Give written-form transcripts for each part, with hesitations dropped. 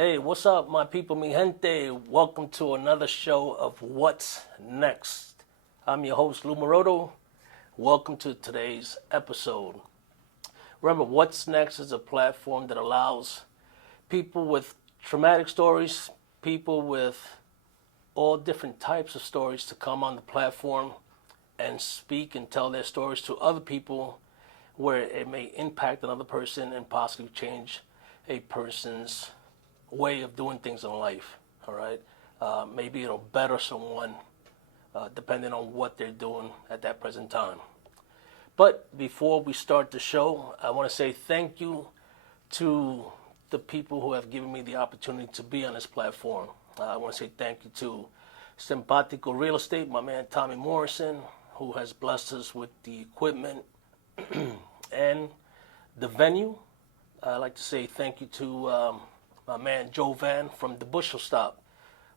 Hey, what's up, my people, mi gente? Welcome to another show of What's Next. I'm your host, Lou Maroto. Welcome to today's episode. Remember, What's Next is a platform that allows people with traumatic stories, people with all different types of stories to come on the platform and speak and tell their stories to other people where it may impact another person and possibly change a person's way of doing things in life. All right, maybe it'll better someone depending on what they're doing at that present time. But before we start the show, I want to say thank you to the people who have given me the opportunity to be on this platform. I want to say thank you to Simpatico Real Estate, my man Tommy Morrison, who has blessed us with the equipment and the venue. I'd like to say thank you to my man Joe Van from the Bushel Stop,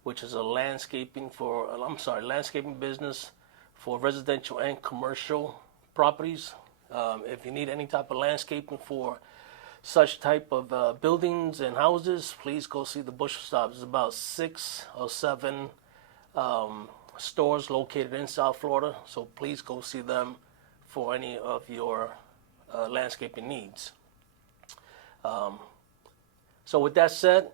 which is a landscaping business for residential and commercial properties. If you need any type of landscaping for such type of buildings and houses, please go see the Bushel Stop. There's about 6 or 7 stores located in South Florida, so please go see them for any of your landscaping needs. So with that said,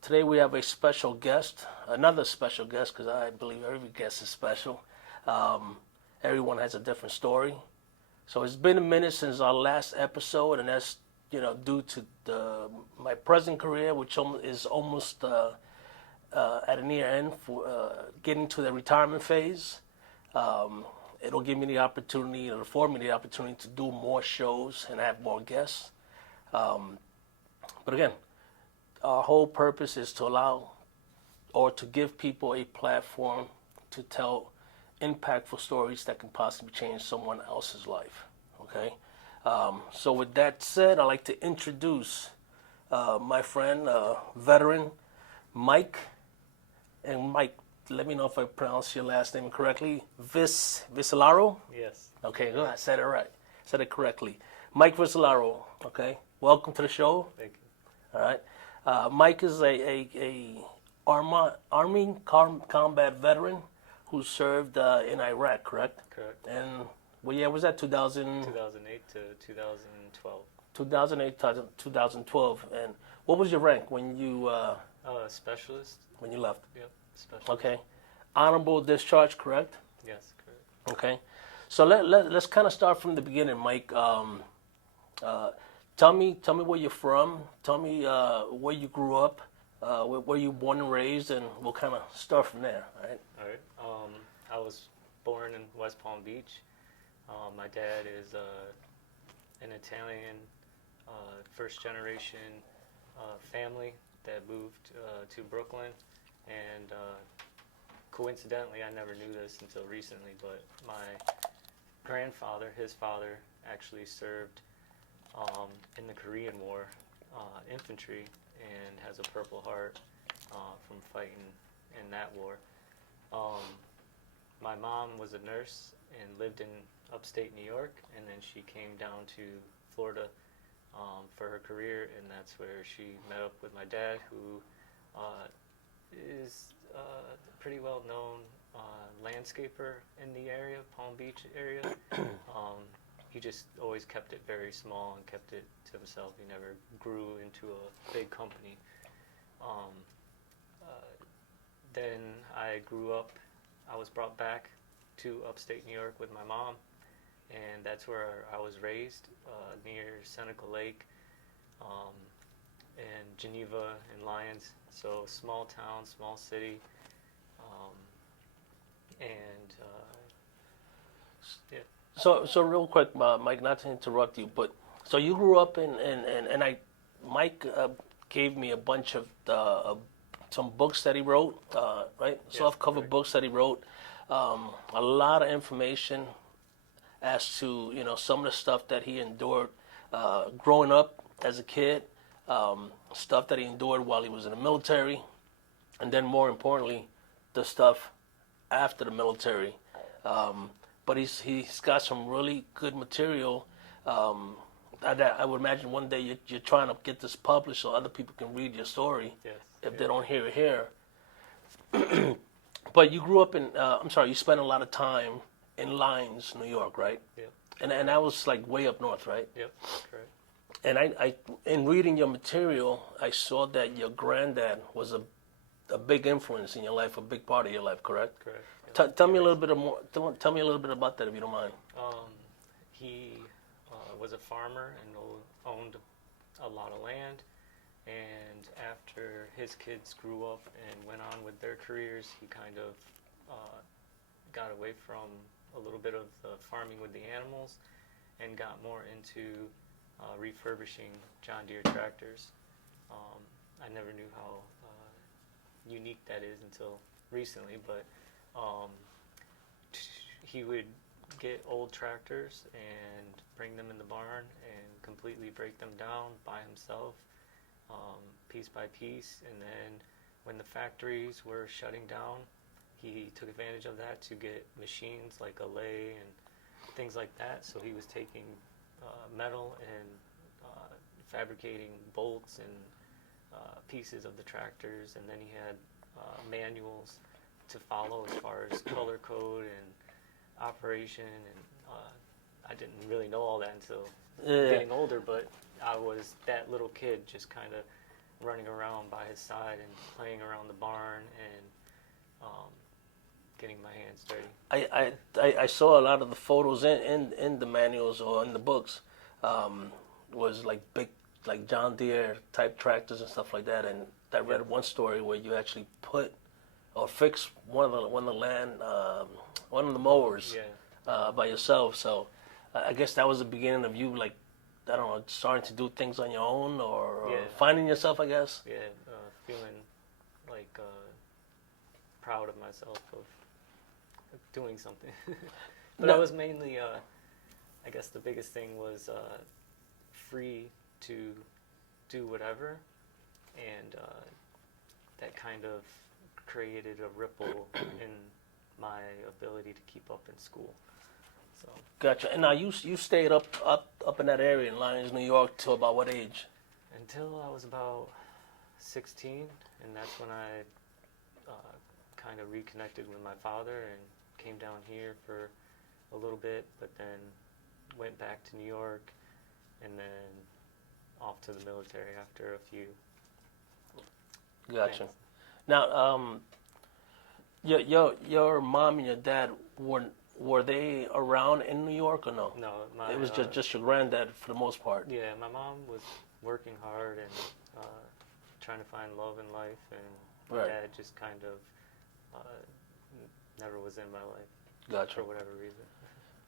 today we have a special guest, another special guest, because I believe every guest is special. Everyone has a different story. So it's been a minute since our last episode, and that's due to my present career, which is almost at a near end for getting to the retirement phase. It'll give me the opportunity, it'll afford me the opportunity to do more shows and have more guests. But again, our whole purpose is to allow or to give people a platform to tell impactful stories that can possibly change someone else's life. Okay? So with that said, I'd like to introduce my friend, veteran Mike. And Mike, let me know if I pronounce your last name correctly. Viscellaro? Yes. Okay, good. I said it right. Said it correctly. Mike Viscellaro. Okay. Welcome to the show. Thank you. All right. Mike is a Army combat veteran who served in Iraq, correct? Correct. And what year was that? 2008 to 2012. 2008 to 2012. And what was your rank when you Specialist. when you left? Yep. Specialist. Okay. Honorable discharge, correct? Yes, correct. Okay. So let's kind of start from the beginning, Mike. Tell me where you're from. Tell me where you grew up, where you were born and raised, and we'll kind of start from there. All right. All right. I was born in West Palm Beach. My dad is an Italian, first generation family that moved to Brooklyn, and coincidentally, I never knew this until recently, but my grandfather, his father, actually served in the Korean War, infantry, and has a Purple Heart from fighting in that war. My mom was a nurse and lived in upstate New York, and then she came down to Florida for her career, and that's where she met up with my dad, who is a pretty well-known landscaper in the area, Palm Beach area. He just always kept it very small and kept it to himself. He never grew into a big company. Then I grew up, I was brought back to upstate New York with my mom, and that's where I was raised, near Seneca Lake, and Geneva and Lyons. So small town, small city, and yeah. So real quick, Mike, not to interrupt you, but so you grew up in Mike gave me a bunch of some books that he wrote, right? Yes, Soft-cover correct. books that he wrote. A lot of information as to some of the stuff that he endured growing up as a kid, stuff that he endured while he was in the military, and then more importantly, the stuff after the military. But he's got some really good material I would imagine one day you're trying to get this published so other people can read your story Yes. if they don't hear it here. But you grew up in, I'm sorry, you spent a lot of time in Lyons, New York, right? Yep. And that was like way up north, right? Yep. Correct. And I in reading your material, I saw that your granddad was a big influence in your life, a big part of your life, correct? Correct. Yep. Tell me a little bit more. Tell me a little bit about that, if you don't mind. He was a farmer and owned a lot of land. And after his kids grew up and went on with their careers, he kind of got away from a little bit of the farming with the animals and got more into refurbishing John Deere tractors. I never knew how unique that is until recently, but he would get old tractors and bring them in the barn and completely break them down by himself, piece by piece. And then when the factories were shutting down, he took advantage of that to get machines like a lathe and things like that. So he was taking metal and fabricating bolts and pieces of the tractors, and then he had manuals to follow as far as color code and operation, and I didn't really know all that until getting older, but I was that little kid just kind of running around by his side and playing around the barn and getting my hands dirty. I saw a lot of the photos in the manuals or in the books was like big, like John Deere type tractors and stuff like that. And I read one story where you actually put or fixed one of the mowers by yourself. So I guess that was the beginning of you, like, I don't know, starting to do things on your own or finding yourself, I guess. Yeah, feeling like proud of myself of doing something. But I was mainly, I guess the biggest thing was free to do whatever, and that kind of created a ripple in my ability to keep up in school. So. Gotcha. And now you stayed up in that area in Lyons, New York, till about what age? Until I was about 16, and that's when I kind of reconnected with my father and came down here for a little bit, but then went back to New York, and then off to the military after a few. Gotcha. Things. Now, your mom and your dad were they around in New York or no? No, it was just your granddad for the most part. Yeah, my mom was working hard and trying to find love in life, and my dad just kind of never was in my life. Gotcha. For whatever reason.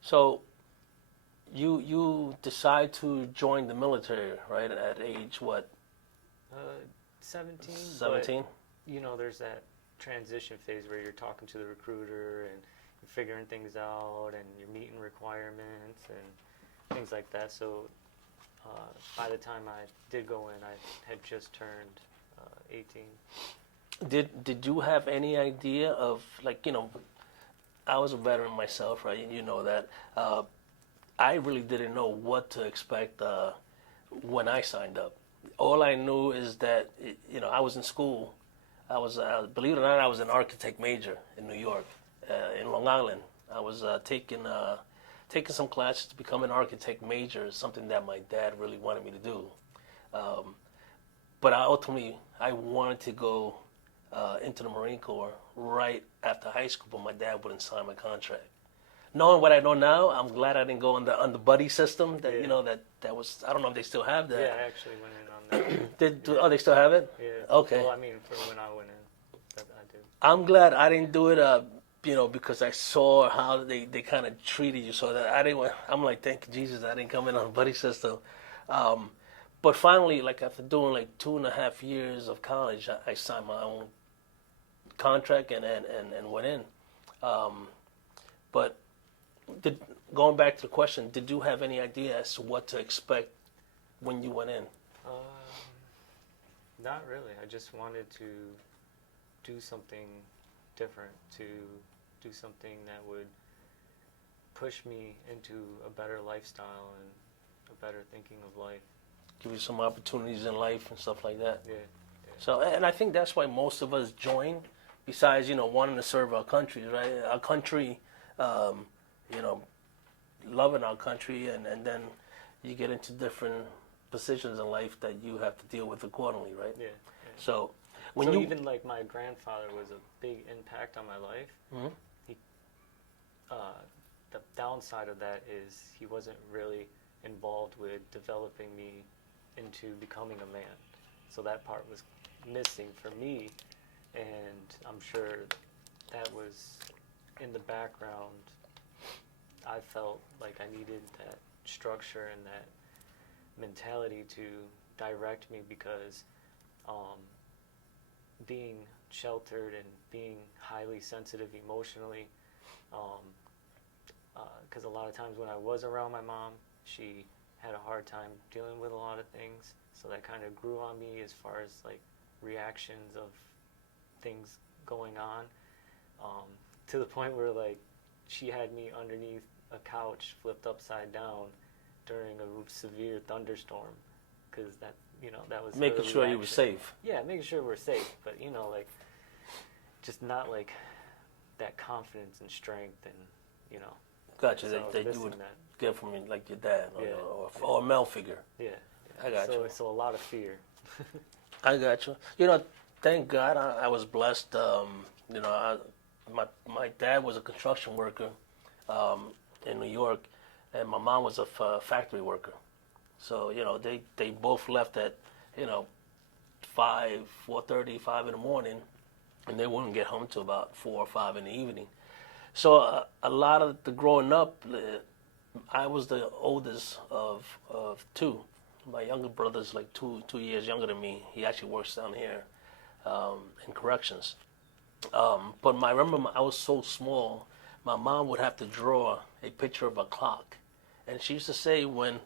So, you decide to join the military, right? At age what? 17. 17. You know, there's that transition phase where you're talking to the recruiter and you're figuring things out and you're meeting requirements and things like that. So by the time I did go in, I had just turned 18. Did you have any idea of, like, you know, I was a veteran myself, right? You know that. I really didn't know what to expect when I signed up. All I knew is that, you know, I was in school. I was, believe it or not, I was an architect major in New York, in Long Island. I was taking some classes to become an architect major, something that my dad really wanted me to do. But ultimately, I wanted to go into the Marine Corps right after high school, but my dad wouldn't sign my contract. Knowing what I know now, I'm glad I didn't go on the buddy system. That you know that was, I don't know if they still have that. Yeah, I actually went in on that. Oh, they still have it? Yeah. Okay. Well, I mean, for when I went in, I did. I'm glad I didn't do it. You know, because I saw how they kind of treated you, so that I didn't. I'm like, thank Jesus, I didn't come in on a buddy system. But finally, like after doing like 2.5 years of college, I signed my own contract and went in. But going back to the question, did you have any idea as to what to expect when you went in? Not really. I just wanted to do something different, to do something that would push me into a better lifestyle and a better thinking of life. Give you some opportunities in life and stuff like that. Yeah. So, and I think that's why most of us join, besides, wanting to serve our country, right? Our country, you know, loving our country, and then you get into different positions in life that you have to deal with accordingly, right? Yeah. So, So even like my grandfather was a big impact on my life. Mhm. He, the downside of that is he wasn't really involved with developing me into becoming a man. So that part was missing for me, and I'm sure that was in the background. I felt like I needed that structure and that mentality to direct me, because being sheltered and being highly sensitive emotionally, because a lot of times when I was around my mom, she had a hard time dealing with a lot of things, so that kind of grew on me as far as like reactions of things going on, to the point where like she had me underneath a couch flipped upside down during a severe thunderstorm, because that that was making sure you were safe. Yeah, making sure we're safe, but like just not like that confidence and strength, and Gotcha. so That you would get from like your dad, or a male figure. Yeah. I got you. So a lot of fear. I got you. Thank God I was blessed. My dad was a construction worker in New York, and my mom was a factory worker. So they both left at 4:30, 5 in the morning, and they wouldn't get home till about 4 or 5 in the evening. So a lot of the growing up, I was the oldest of two. My younger brother's like two years younger than me. He actually works down here in corrections. But I remember I was so small, my mom would have to draw a picture of a clock. And she used to say, when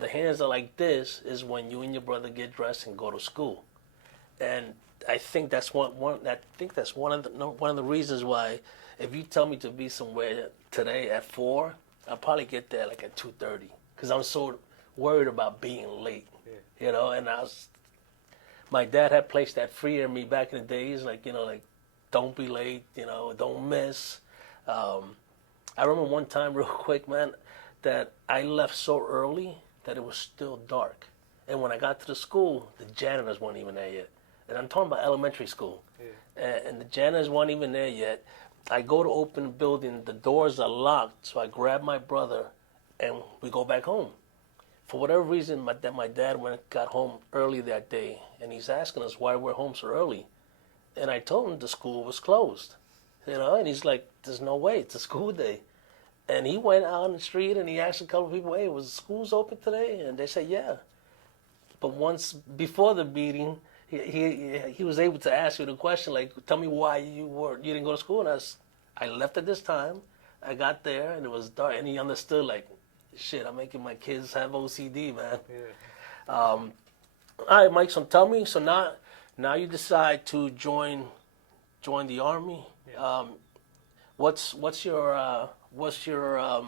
the hands are like this is when you and your brother get dressed and go to school. And I think that's one of the reasons why, if you tell me to be somewhere today at 4, I'll probably get there like at 2:30, because I'm so worried about being late. Yeah. And my dad had placed that fear in me back in the days, like don't be late, don't miss. I remember one time, real quick, man, that I left so early that it was still dark. And when I got to the school, the janitors weren't even there yet. And I'm talking about elementary school. Yeah. And the janitors weren't even there yet. I go to open the building, the doors are locked, so I grab my brother, and we go back home. For whatever reason, my dad got home early that day, and he's asking us why we're home so early. And I told him the school was closed, and he's like, there's no way, it's a school day. And he went out on the street and he asked a couple of people, hey, was the schools open today? And they said, yeah. But once, before the meeting, he was able to ask you the question, like, tell me why you didn't go to school. And I left at this time. I got there and it was dark, and he understood, like, shit, I'm making my kids have OCD, man. Yeah. All right, Mike. So tell me. So now you decide to join the army. Yeah. What's your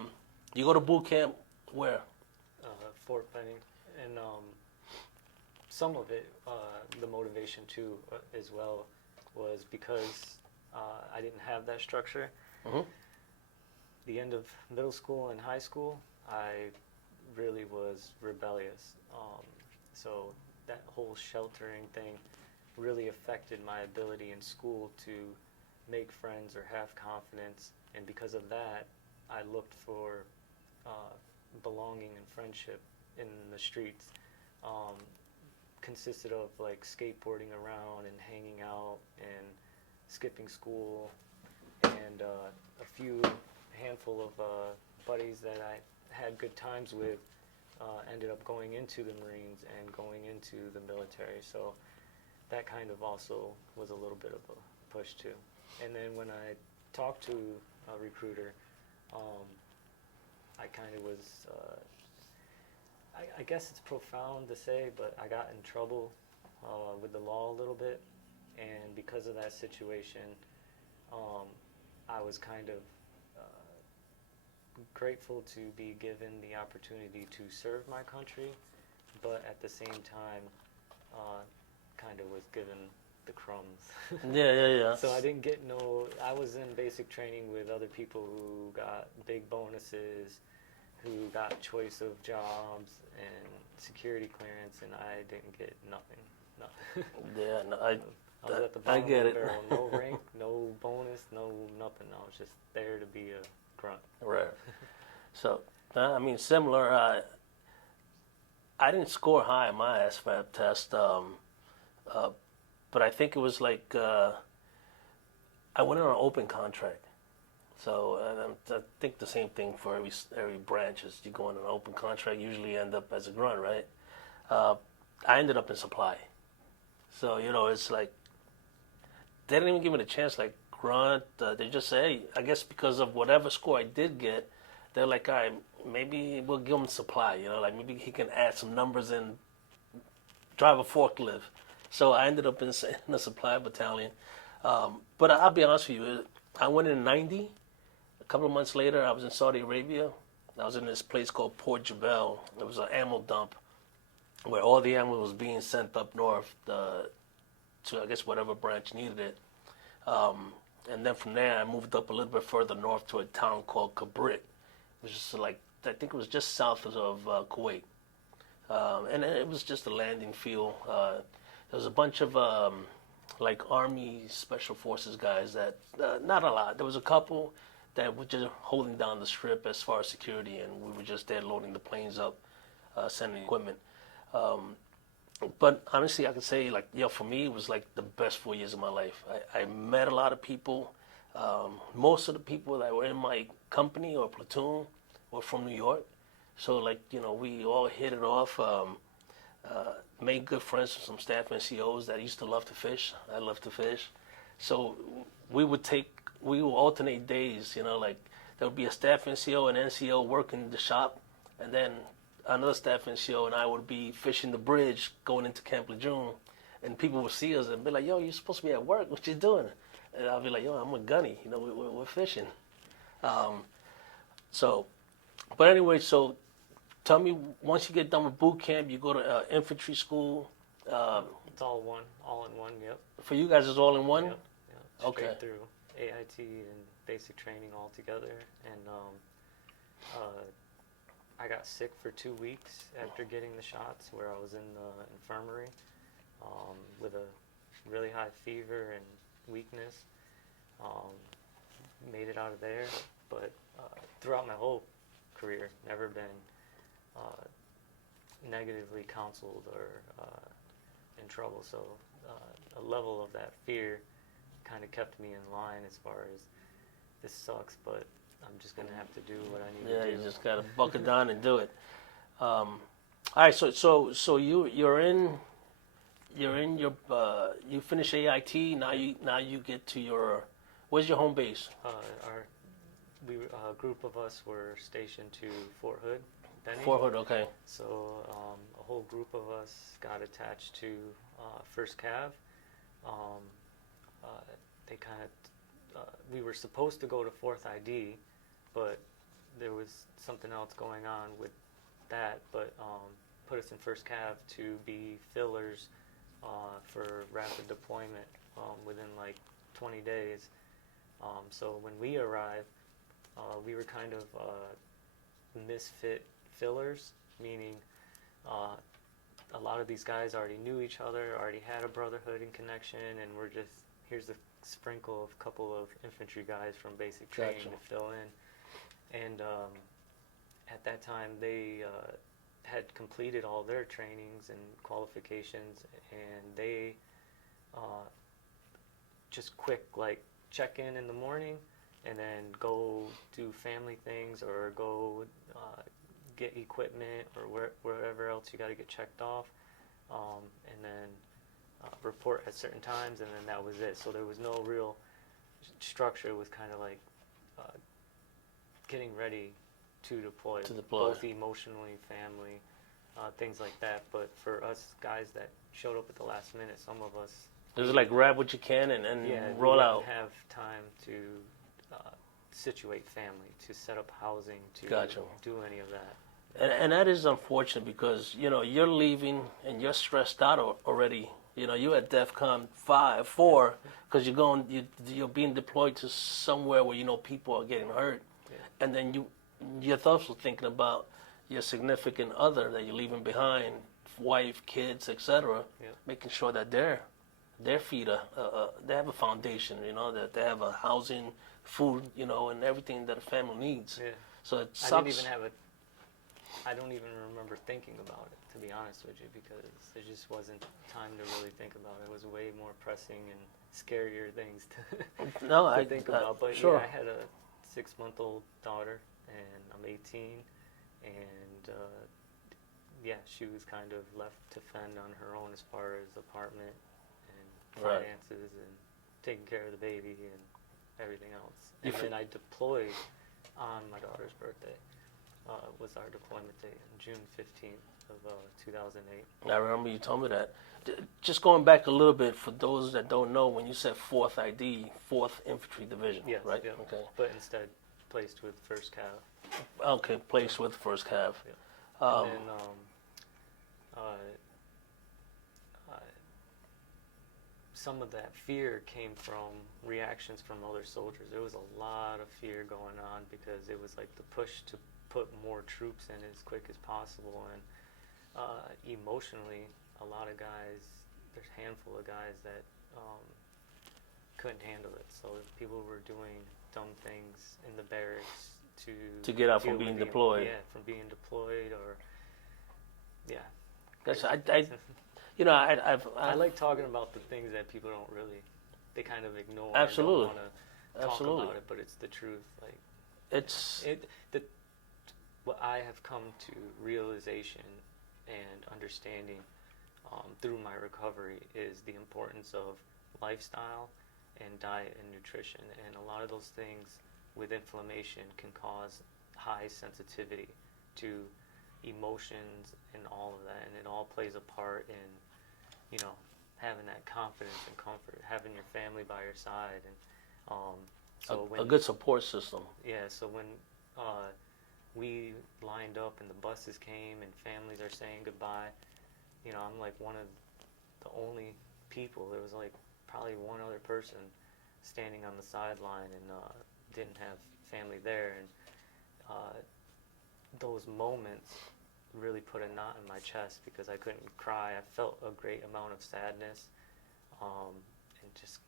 you go to boot camp where? Fort Benning, and some of it, the motivation too, as well, was because I didn't have that structure. Mm-hmm. The end of middle school and high school, I really was rebellious. So that whole sheltering thing really affected my ability in school to make friends or have confidence. And because of that, I looked for belonging and friendship in the streets. Consisted of like skateboarding around and hanging out and skipping school, and a handful of buddies that I had good times with ended up going into the Marines and going into the military. So that kind of also was a little bit of a push too. And then when I talked to a recruiter, I kind of was, I guess it's profound to say, but I got in trouble with the law a little bit. And because of that situation, I was kind of grateful to be given the opportunity to serve my country, but at the same time, kind of was given the crumbs. Yeah. So I didn't get I was in basic training with other people who got big bonuses, who got choice of jobs and security clearance, and I didn't get nothing. Yeah, no, I was at the bottom get of the it. barrel. No rank, no bonus, no nothing. I was just there to be a grunt. Right. So, I mean, similar. I didn't score high in my ASVAB test, but I think it was like I went on an open contract. So I think the same thing for every branch is you go on an open contract, usually end up as a grunt, right? I ended up in supply. So, it's like they didn't even give me the chance like grunt. They just say, hey, I guess because of whatever score I did get, they're like, all right, maybe we'll give him supply, like maybe he can add some numbers and drive a forklift. So I ended up in the supply battalion. But I'll be honest with you, I went in '90. A couple of months later, I was in Saudi Arabia. I was in this place called Port Jebel. It was an ammo dump where all the ammo was being sent up north to, I guess, whatever branch needed it. And then from there, I moved up a little bit further north to a town called Kabrit, which is like, I think it was just south of Kuwait. And it was just a landing field. There was a bunch of like Army Special Forces guys that, not a lot. There was a couple that were just holding down the strip as far as security, and we were just there loading the planes up, sending equipment. But honestly, I could say, like, for me, it was like the best 4 years of my life. I met a lot of people. Most of the people that were in my company or platoon were from New York. So, like, we all hit it off, made good friends with some staff NCOs that used to love to fish. I love to fish. So we would alternate days, like there would be a staff NCO and NCO working the shop, and then another staff NCO and I would be fishing the bridge going into Camp Lejeune, and people would see us and be like, yo, you're supposed to be at work, what you doing? And I'll be like, yo, I'm a gunny, we're fishing. But anyway, so tell me, once you get done with boot camp, you go to infantry school. It's all in one, yep. For you guys, it's all in one? Yep. Straight Okay. through AIT and basic training all together. And I got sick for 2 weeks after getting the shots, where I was in the infirmary with a really high fever and weakness. Made it out of there, but throughout my whole career, never been negatively counseled or in trouble. So a level of that fear kind of kept me in line as far as this sucks, but I'm just gonna have to do what I need to do. Yeah, you just gotta buckle down and do it. All right, so you're in your you finish AIT. Now you get to your, where's your home base? A group of us were stationed to Fort Hood, Benny. Fort Hood, okay. So a whole group of us got attached to 1st Cav. They kind of we were supposed to go to 4th ID, but there was something else going on with that. But put us in 1st Cav to be fillers for rapid deployment within like 20 days. So when we arrived, we were kind of misfit fillers, meaning a lot of these guys already knew each other, already had a brotherhood and connection, and we're just, here's a sprinkle of a couple of infantry guys from basic training Gotcha. to fill in. And at that time, they had completed all their trainings and qualifications, and they just quick, like, check in the morning and then go do family things or go get equipment or wherever else you got to get checked off, and then report at certain times, and then that was it. So there was no real structure. It was kind of like getting ready to deploy. Both emotionally, family, things like that. But for us guys that showed up at the last minute, some of us, It was like grab what you can and roll out. We didn't have time to situate family, to set up housing, to Gotcha. do any of that. And that is unfortunate because, you're leaving and you're stressed out already. You're at DEFCON 5, 4, because you're being deployed to somewhere where people are getting hurt. Yeah. And then you're also thinking about your significant other that you're leaving behind, wife, kids, etc. Yeah. Making sure that their feet they have a foundation, that they have a housing, food, and everything that a family needs. Yeah. So it sucks. I don't even remember thinking about it, to be honest with you, because there just wasn't time to really think about it. It was way more pressing and scarier things to think about. But sure. yeah, I had a 6-month-old daughter, and I'm 18, and she was kind of left to fend on her own as far as apartment and finances and taking care of the baby and everything else. And then I deployed on my daughter's birthday. Was our deployment date, June 15th of 2008. I remember you told me that. Just going back a little bit, for those that don't know, when you said 4th ID, 4th Infantry Division, Yes, right? Yeah. Okay. But instead placed with 1st Cav. Okay, placed with 1st Cav. Yeah. And then some of that fear came from reactions from other soldiers. There was a lot of fear going on because it was like the push to put more troops in as quick as possible, and emotionally, a lot of guys, there's a handful of guys that couldn't handle it. So people were doing dumb things in the barracks to get out from being deployed. Yeah, from being deployed, or That's I like talking about the things that people don't really, they kind of ignore. Absolutely. Don't want to talk about it, but it's the truth. Like what I have come to realization and understanding through my recovery is the importance of lifestyle and diet and nutrition. And a lot of those things with inflammation can cause high sensitivity to emotions and all of that. And it all plays a part in, having that confidence and comfort, having your family by your side. And a good support system. Yeah, so when we lined up and the buses came and families are saying goodbye, I'm like one of the only people. There was like probably one other person standing on the sideline and didn't have family there. And those moments really put a knot in my chest because I couldn't cry. I felt a great amount of sadness, and just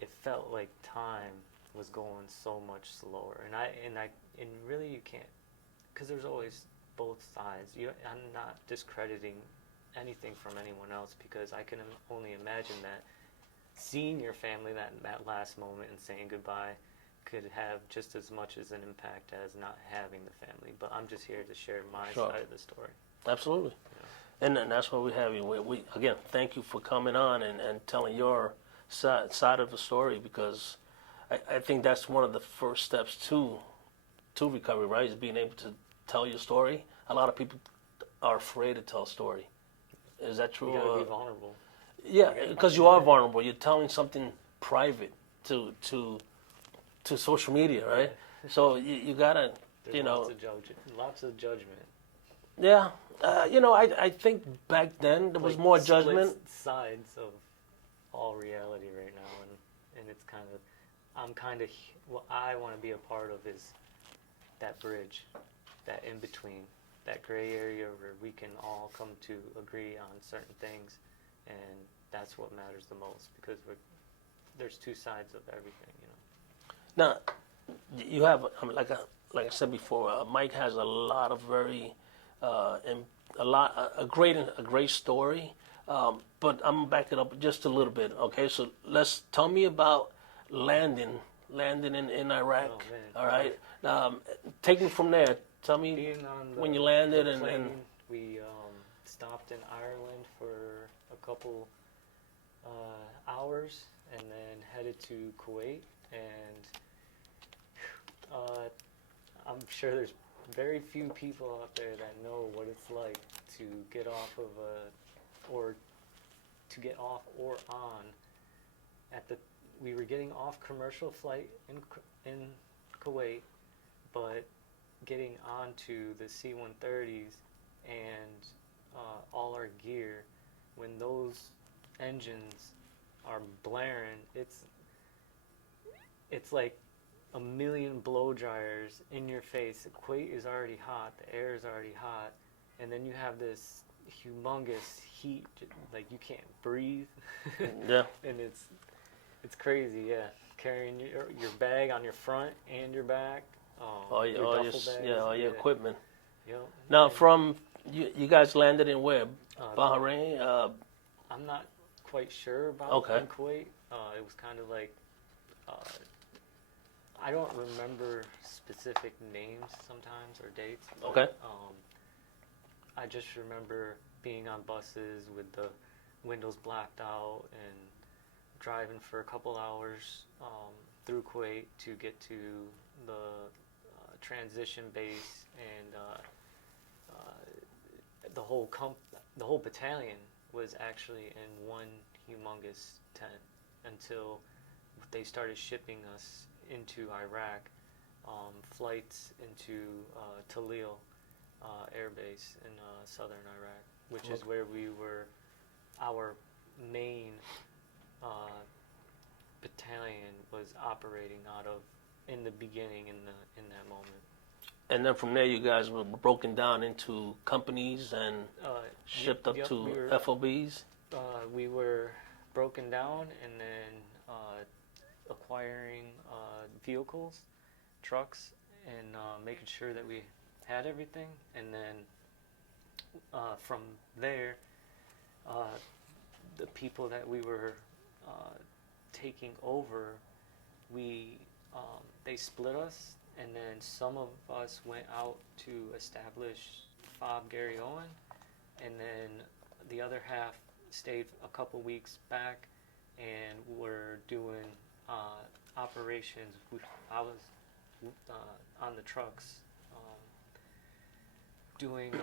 it felt like time was going so much slower. And really you can't, because there's always both sides. I'm not discrediting anything from anyone else, because I can only imagine that seeing your family that last moment and saying goodbye could have just as much as an impact as not having the family. But I'm just here to share my side of the story. Absolutely. And that's why we have you. We again, thank you for coming on and telling your side of the story, because I think that's one of the first steps to recovery, right? Is being able to tell your story. A lot of people are afraid to tell a story. Is that true? You gotta be vulnerable. Yeah, because you are vulnerable. You're telling something private to social media, right? So you gotta, There's lots of judgment. Yeah, I think back then there was more judgment. Sides of all reality right now, and it's what I want to be a part of is that bridge, that in between, that gray area where we can all come to agree on certain things, and that's what matters the most, because there's two sides of everything, Now, you have, like I said before, Mike has a lot of a great story. But I'm gonna back it up just a little bit. Okay, so tell me about landing in Iraq. Oh, man. All right, take me from there. Tell me when you landed and we stopped in Ireland for a couple hours and then headed to Kuwait. And I'm sure there's very few people out there that know what it's like to get off or on at the we were getting off commercial flight in Kuwait, but getting onto the C-130s and all our gear, when those engines are blaring, it's like a million blow dryers in your face. Kuwait is already hot, the air is already hot, and then you have this humongous heat, like you can't breathe. Yeah. And it's crazy, yeah. Carrying your bag on your front and your back. All your equipment. Yep. Now, from you guys landed in where? Bahrain. I'm not quite sure about in Kuwait. It was kind of like I don't remember specific names sometimes or dates. But, okay. I just remember being on buses with the windows blacked out and driving for a couple hours through Kuwait to get to the transition base, and the whole battalion was actually in one humongous tent until they started shipping us into Iraq, flights into Talil Air Base in southern Iraq, which is where our main battalion was operating out of in the beginning in that moment. And then from there, you guys were broken down into companies and shipped up to FOBs? We were broken down and then acquiring vehicles, trucks, and making sure that we had everything. And then from there, the people that we were taking over, they split us, and then some of us went out to establish FOB Gary Owen, and then the other half stayed a couple weeks back and were doing operations. I was on the trucks doing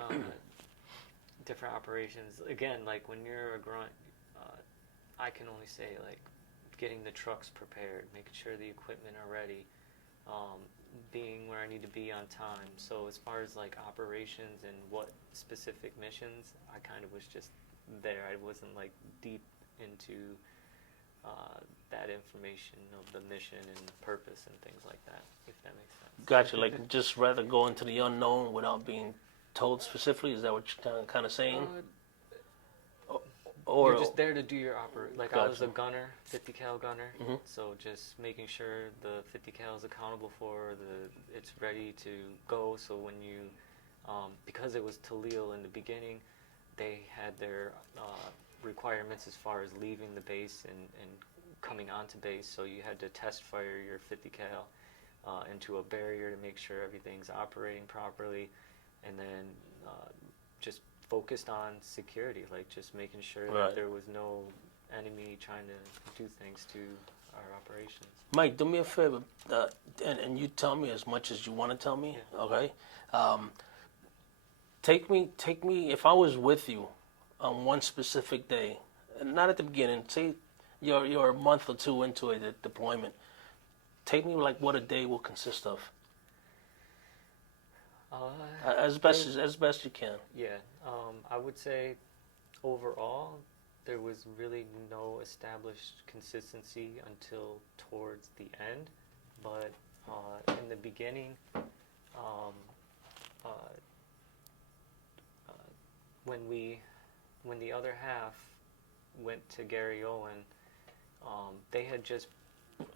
different operations. Again, like when you're a grunt, I can only say like getting the trucks prepared, making sure the equipment are ready, being where I need to be on time. So as far as like operations and what specific missions, I kind of was just there. I wasn't like deep into that information of the mission and purpose and things like that, if that makes sense. Gotcha. Like just rather go into the unknown without being told specifically? Is that what you're kind of saying? Or you're just there to do your Like gotcha. I was a gunner, 50 cal gunner, mm-hmm. so just making sure the 50 cal is accountable for it's ready to go. So when you, because it was Talil in the beginning, they had their requirements as far as leaving the base and coming onto base. So you had to test fire your 50 cal into a barrier to make sure everything's operating properly, and then just focused on security, like just making sure right. that there was no enemy trying to do things to our operations. Mike, do me a favor, and you tell me as much as you want to tell me, yeah. Okay? Take me, if I was with you on one specific day, and not at the beginning, say you're a month or two into a deployment, take me like what a day will consist of. As best you can. Yeah, I would say overall there was really no established consistency until towards the end, but in the beginning, when the other half went to Gary Owen, they had just.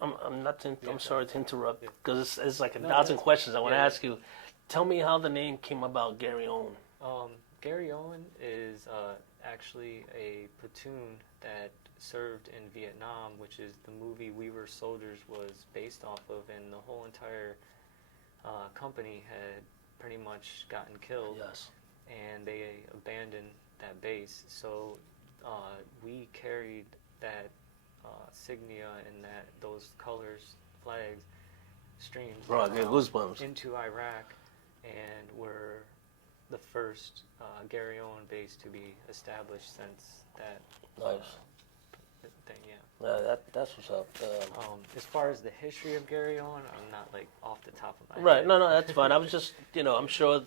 I'm sorry to interrupt because it's like a thousand questions I want to ask you. Tell me how the name came about, Gary Owen. Gary Owen is actually a platoon that served in Vietnam, which is the movie We Were Soldiers was based off of, and the whole entire company had pretty much gotten killed. Yes. And they abandoned that base. So we carried that signia and those colors, flags, streams goosebumps. into Iraq, and were the first Gary Owen base to be established since that nice. thing. Yeah. That's what's up. As far as the history of Gary Owen, I'm not like off the top of my Right. head. No, that's fine. I was just, I'm sure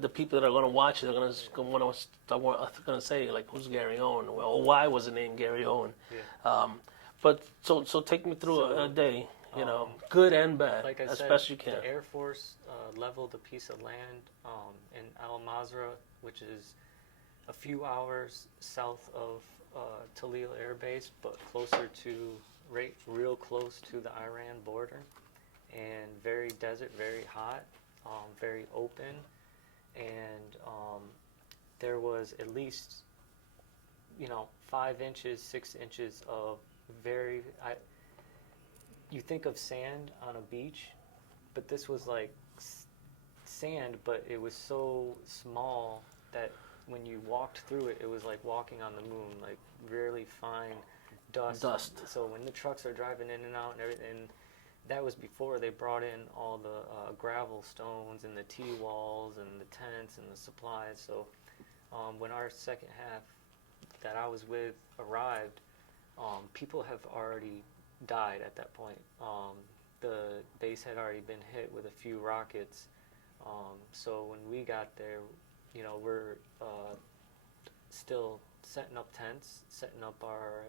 the people that are going to watch it are going to say like, who's Gary Owen? Well, why was the name Gary Owen? Yeah. But so take me through a day, um, good and bad, Like I as said, best you can. the Air Force leveled a piece of land in Al Mazrah, which is a few hours south of Talil Air Base, but closer to, real close to the Iran border, and very desert, very hot, very open, and there was at least, 5 inches, 6 inches of you think of sand on a beach, but this was like sand, but it was so small that when you walked through it, it was like walking on the moon, like really fine dust. So when the trucks are driving in and out and everything, that was before they brought in all the gravel stones and the T-walls and the tents and the supplies. So when our second half that I was with arrived, people have already died at that point. The base had already been hit with a few rockets. So when we got there, we're still setting up tents, setting up our,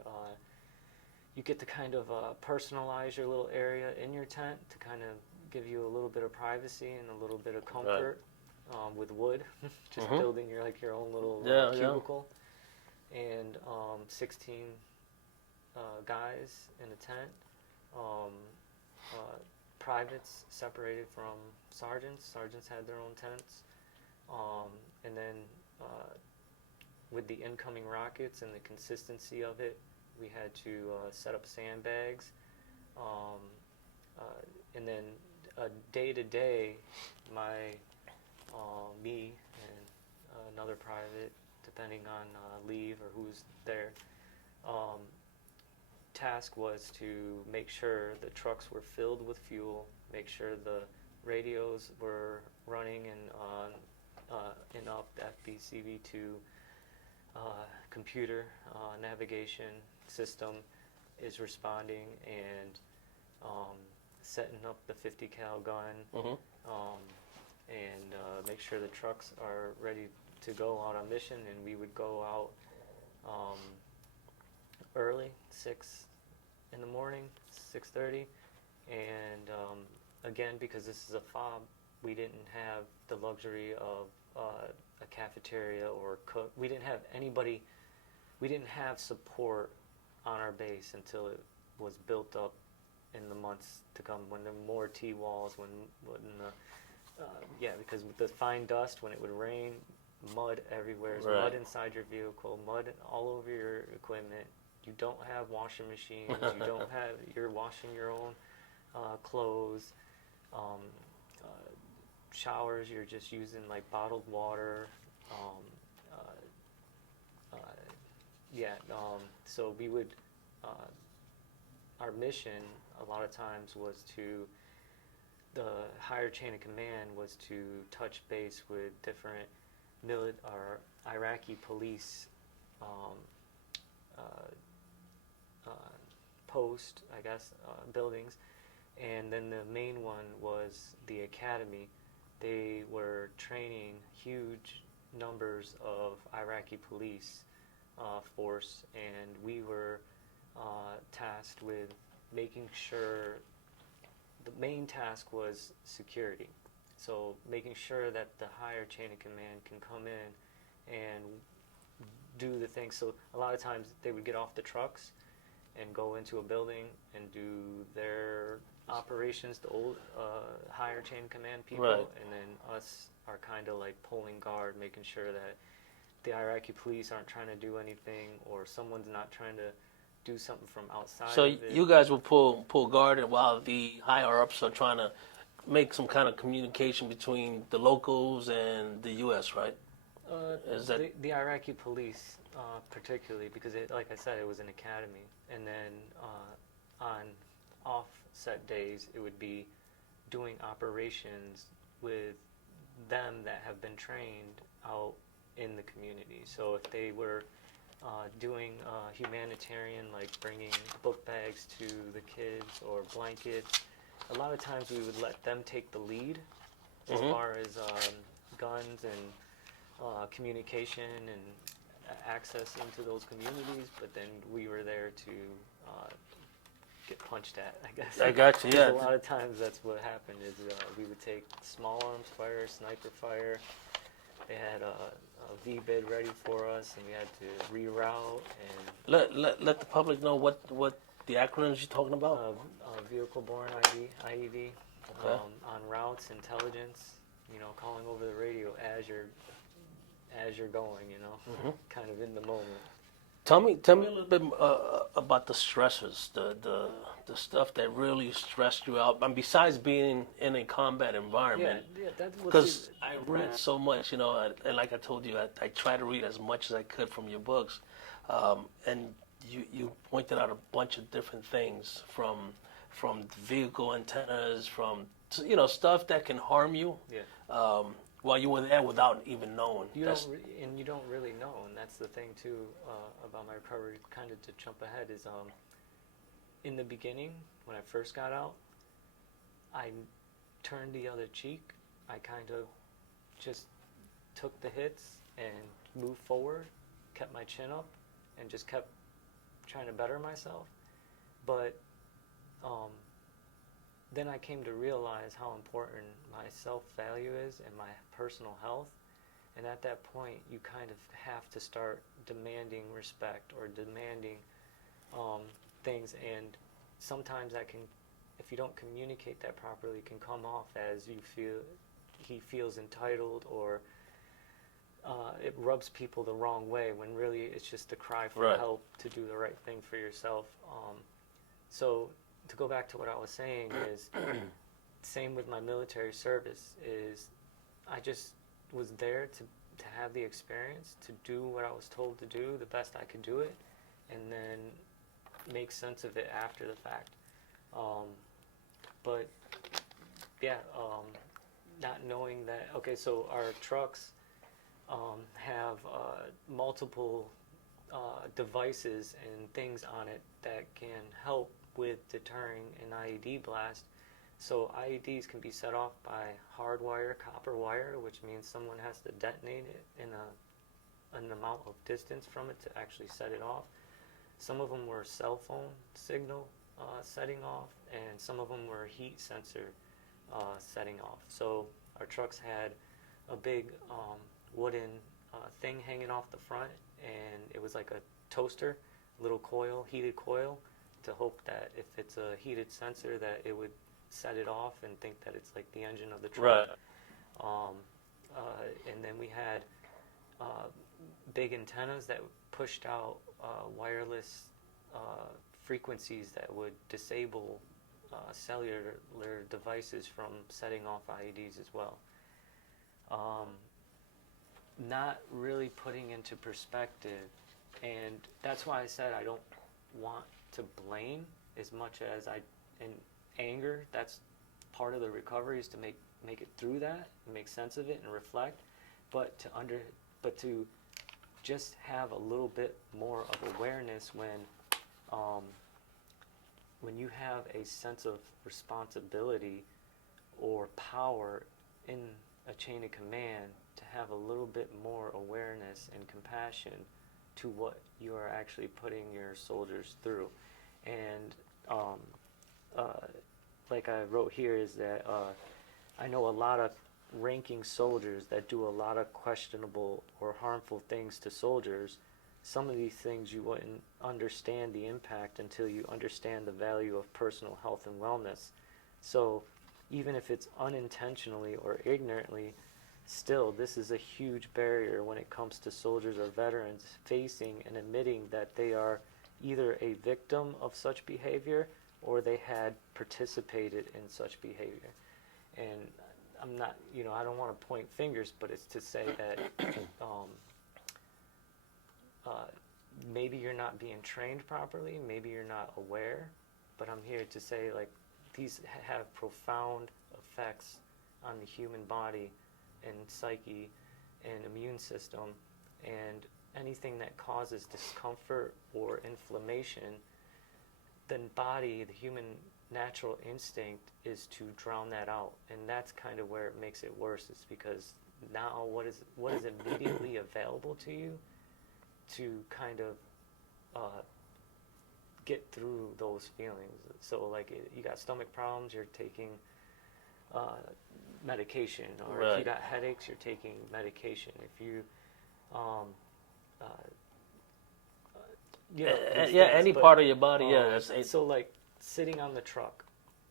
you get to kind of personalize your little area in your tent to kind of give you a little bit of privacy and a little bit of comfort with wood, just building your own little cubicle. And 16 guys in a tent, privates separated from sergeants. Sergeants had their own tents. And then with the incoming rockets and the consistency of it, we had to set up sandbags. And then day to day, me and another private, depending on leave or who's there, task was to make sure the trucks were filled with fuel, make sure the radios were running and up FBCV2 computer navigation system is responding, and setting up the 50 cal gun, and make sure the trucks are ready to go out on mission. And we would go out early, 6 in the morning, 6:30, and again, because this is a FOB, we didn't have the luxury of a cafeteria or cook. We didn't have anybody. We didn't have support on our base until it was built up in the months to come, when there were more T-walls, because with the fine dust, when it would rain, mud everywhere, mud inside your vehicle, mud all over your equipment. You don't have washing machines. You're washing your own clothes. Showers, you're just using like bottled water. So we would, our mission a lot of times was to, the higher chain of command was to touch base with different Iraqi police post, I guess, buildings. And then the main one was the academy. They were training huge numbers of Iraqi police force, and we were tasked with making sure, the main task was security. So making sure that the higher chain of command can come in and do the things. So a lot of times they would get off the trucks and go into a building and do their operations, the old higher chain of command people, and then us are kind of like pulling guard, making sure that the Iraqi police aren't trying to do anything, or someone's not trying to do something from outside. So you guys will pull guard, and while the higher ups are trying to make some kind of communication between the locals and the U.S., right? Is that the Iraqi police, particularly, because like I said, it was an academy, and then on offset days, it would be doing operations with them that have been trained out in the community. So if they were doing humanitarian, like bringing book bags to the kids or blankets. A lot of times we would let them take the lead as far as guns and communication and access into those communities, but then we were there to get punched at, I guess. I got you, yeah. A lot of times that's what happened is we would take small arms fire, sniper fire. They had a V-bid ready for us, and we had to reroute and Let the public know what the acronyms you're talking about. vehicle-borne IED Okay. on routes, intelligence. Calling over the radio as you're going. Kind of in the moment. Tell me a little bit about the stressors, the stuff that really stressed you out. And besides being in a combat environment, Yeah, that was because I read so much, and like I told you, I try to read as much as I could from your books, and you pointed out a bunch of different things from vehicle antennas, from stuff that can harm you. Yeah. While you were there without even knowing. You don't really know, and that's the thing too about my recovery. Kind of to jump ahead is in the beginning when I first got out, I turned the other cheek. I kind of just took the hits and moved forward, kept my chin up, and just kept trying to better myself. But then I came to realize how important my self-value is and my personal health. And at that point, you kind of have to start demanding respect or demanding things. And sometimes that can, if you don't communicate that properly, can come off as he feels entitled, or it rubs people the wrong way, when really it's just a cry for Right. help to do the right thing for yourself. So to go back to what I was saying is, same with my military service, is I just was there to have the experience, to do what I was told to do the best I could do it, and then make sense of it after the fact. But yeah, not knowing that, okay, so our trucks have multiple devices and things on it that can help with deterring an IED blast. So IEDs can be set off by hard wire, copper wire, which means someone has to detonate it in an amount of distance from it to actually set it off. Some of them were cell phone signal setting off, and some of them were heat sensor setting off. So our trucks had a big wooden thing hanging off the front, and it was like a toaster, little coil, heated coil, to hope that if it's a heated sensor that it would set it off and think that it's like the engine of the truck. Right. And then we had big antennas that pushed out wireless frequencies that would disable cellular devices from setting off IEDs as well. Not really putting into perspective, and that's why I said I don't want to blame as much as in anger. That's part of the recovery, is to make it through that, and make sense of it, and reflect. But to just have a little bit more of awareness when you have a sense of responsibility or power in a chain of command, to have a little bit more awareness and compassion to what you are actually putting your soldiers through. And like I wrote here, is that I know a lot of ranking soldiers that do a lot of questionable or harmful things to soldiers. Some of these things you wouldn't understand the impact until you understand the value of personal health and wellness. So even if it's unintentionally or ignorantly, still, this is a huge barrier when it comes to soldiers or veterans facing and admitting that they are either a victim of such behavior or they had participated in such behavior. And I'm not, I don't want to point fingers, but it's to say that maybe you're not being trained properly, maybe you're not aware, but I'm here to say, like, these have profound effects on the human body and psyche and immune system, and anything that causes discomfort or inflammation, the body, the human natural instinct is to drown that out, and that's kind of where it makes it worse. Is because now what is immediately available to you to kind of get through those feelings. So like you got stomach problems, you're taking medication, or if you got headaches, you're taking medication. If you any part of your body, so like sitting on the truck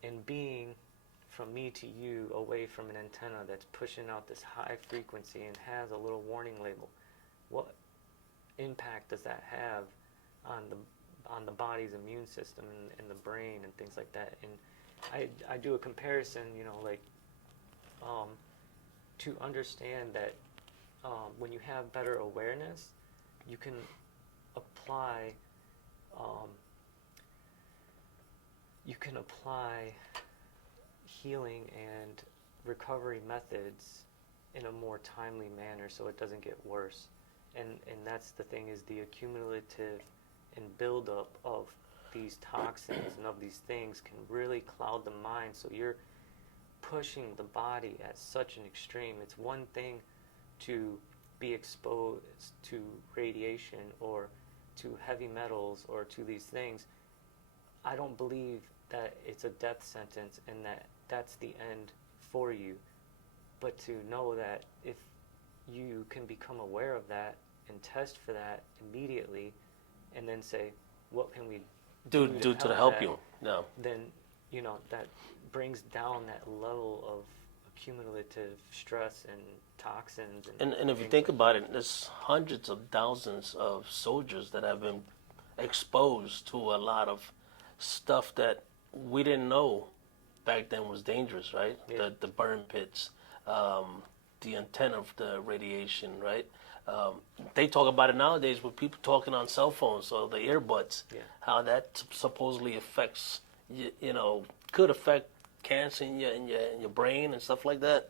and being from me to you away from an antenna that's pushing out this high frequency and has a little warning label, what impact does that have on the body's immune system and the brain and things like that? And I do a comparison, like to understand that when you have better awareness, you can apply healing and recovery methods in a more timely manner, so it doesn't get worse. And that's the thing, is the accumulative and buildup of these toxins and of these things can really cloud the mind. So you're pushing the body at such an extreme. It's one thing to be exposed to radiation or to heavy metals or to these things. I don't believe that it's a death sentence and that's the end for you. But to know that if you can become aware of that and test for that immediately, and then say, what can we do to help you? No. Then, that brings down that level of accumulative stress and toxins. And if you think about it, there's hundreds of thousands of soldiers that have been exposed to a lot of stuff that we didn't know back then was dangerous, right? Yeah. The burn pits, the intent of the radiation, right? They talk about it nowadays with people talking on cell phones, so the earbuds, how that supposedly affects, could affect cancer in your brain and stuff like that.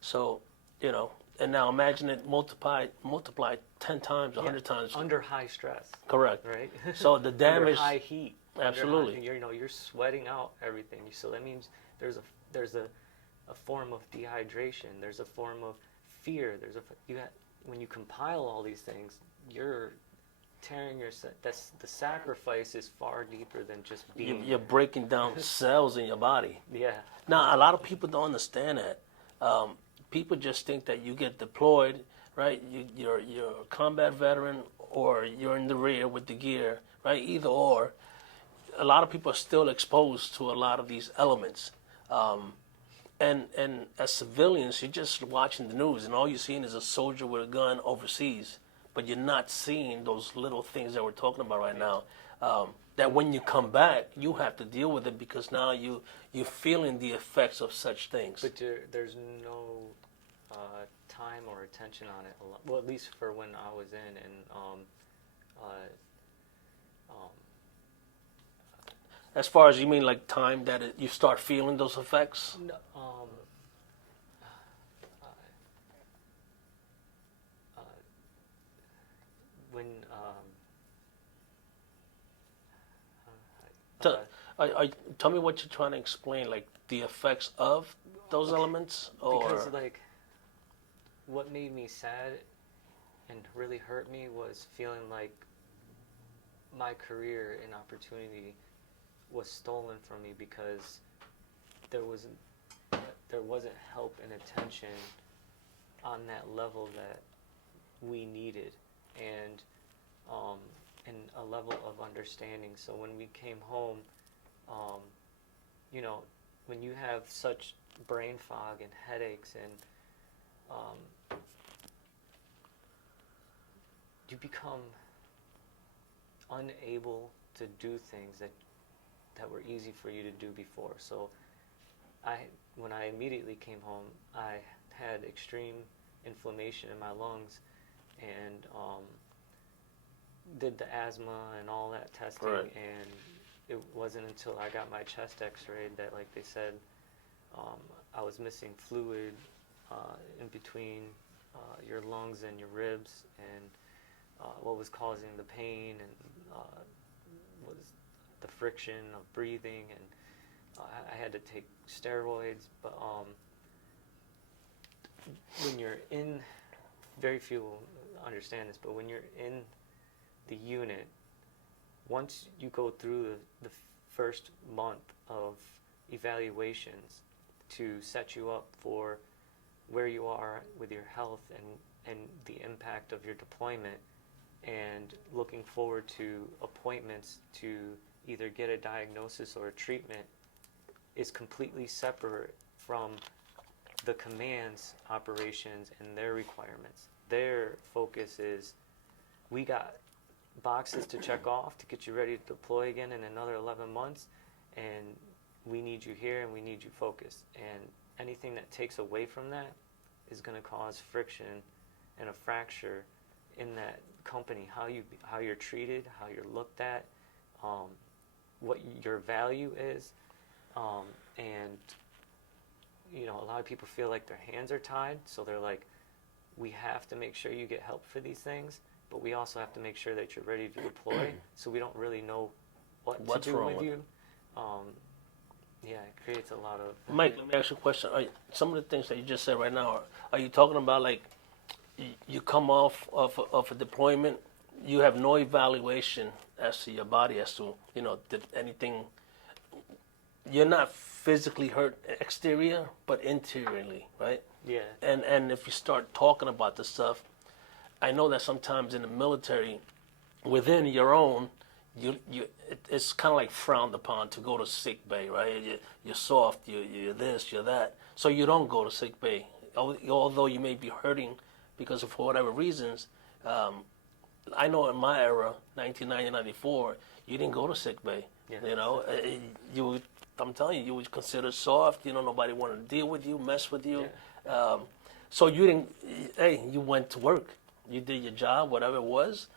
So, and now imagine it multiply 10 times, 100 times. Under high stress. Correct. Right? So the damage. Under high heat. Absolutely. You're sweating out everything. So that means there's a form of dehydration. There's a form of fear. When you compile all these things, you're tearing the sacrifice is far deeper than just being. You're breaking down cells in your body. Yeah. Now, a lot of people don't understand that. People just think that you get deployed, right? You're a combat veteran, or you're in the rear with the gear, right? Either or. A lot of people are still exposed to a lot of these elements. And as civilians, you're just watching the news, and all you're seeing is a soldier with a gun overseas, but you're not seeing those little things that we're talking about right now. That when you come back, you have to deal with it, because now you're feeling the effects of such things. But there's no time or attention on it. Well, at least for when I was in, and as far as you mean, like time that you start feeling those effects? No, when tell me what you're trying to explain, like the effects of those elements, or because what made me sad and really hurt me was feeling like my career and opportunity was stolen from me, because there wasn't help and attention on that level that we needed, and a level of understanding. So when we came home, when you have such brain fog and headaches, and you become unable to do things that were easy for you to do before. So when I immediately came home, I had extreme inflammation in my lungs, and did the asthma and all that testing, right. And it wasn't until I got my chest x-rayed that, like they said, I was missing fluid in between your lungs and your ribs, and what was causing the pain and was the friction of breathing, and I had to take steroids. But when you're in, very few understand this, but when you're in the unit, once you go through the first month of evaluations to set you up for where you are with your health and the impact of your deployment, and looking forward to appointments to either get a diagnosis or a treatment, is completely separate from the command's operations and their requirements. Their focus is, we got boxes to check off to get you ready to deploy again in another 11 months, and we need you here and we need you focused. And anything that takes away from that is going to cause friction and a fracture in that company, how you're treated, how you're looked at, what your value is, and a lot of people feel like their hands are tied, so they're like, we have to make sure you get help for these things, but we also have to make sure that you're ready to deploy, so we don't really know what's to do with you. Yeah, it creates a lot of... Mike, let me ask you a question. Some of the things that you just said right now, are you talking about like you come off of a deployment, you have no evaluation as to your body, as to, did anything... You're not physically hurt exterior, but interiorly, right? Yeah. And if you start talking about this stuff, I know that sometimes in the military, within your own, it's kind of like frowned upon to go to sick bay, right? You're soft, you're this, you're that. So you don't go to sick bay. Although you may be hurting because of for whatever reasons. I know in my era, 1990, 94, you didn't go to sick bay. Yeah. I'm telling you, you were considered soft. Nobody wanted to deal with you, mess with you. Yeah. So you didn't. Hey, you went to work. You did your job, whatever it was,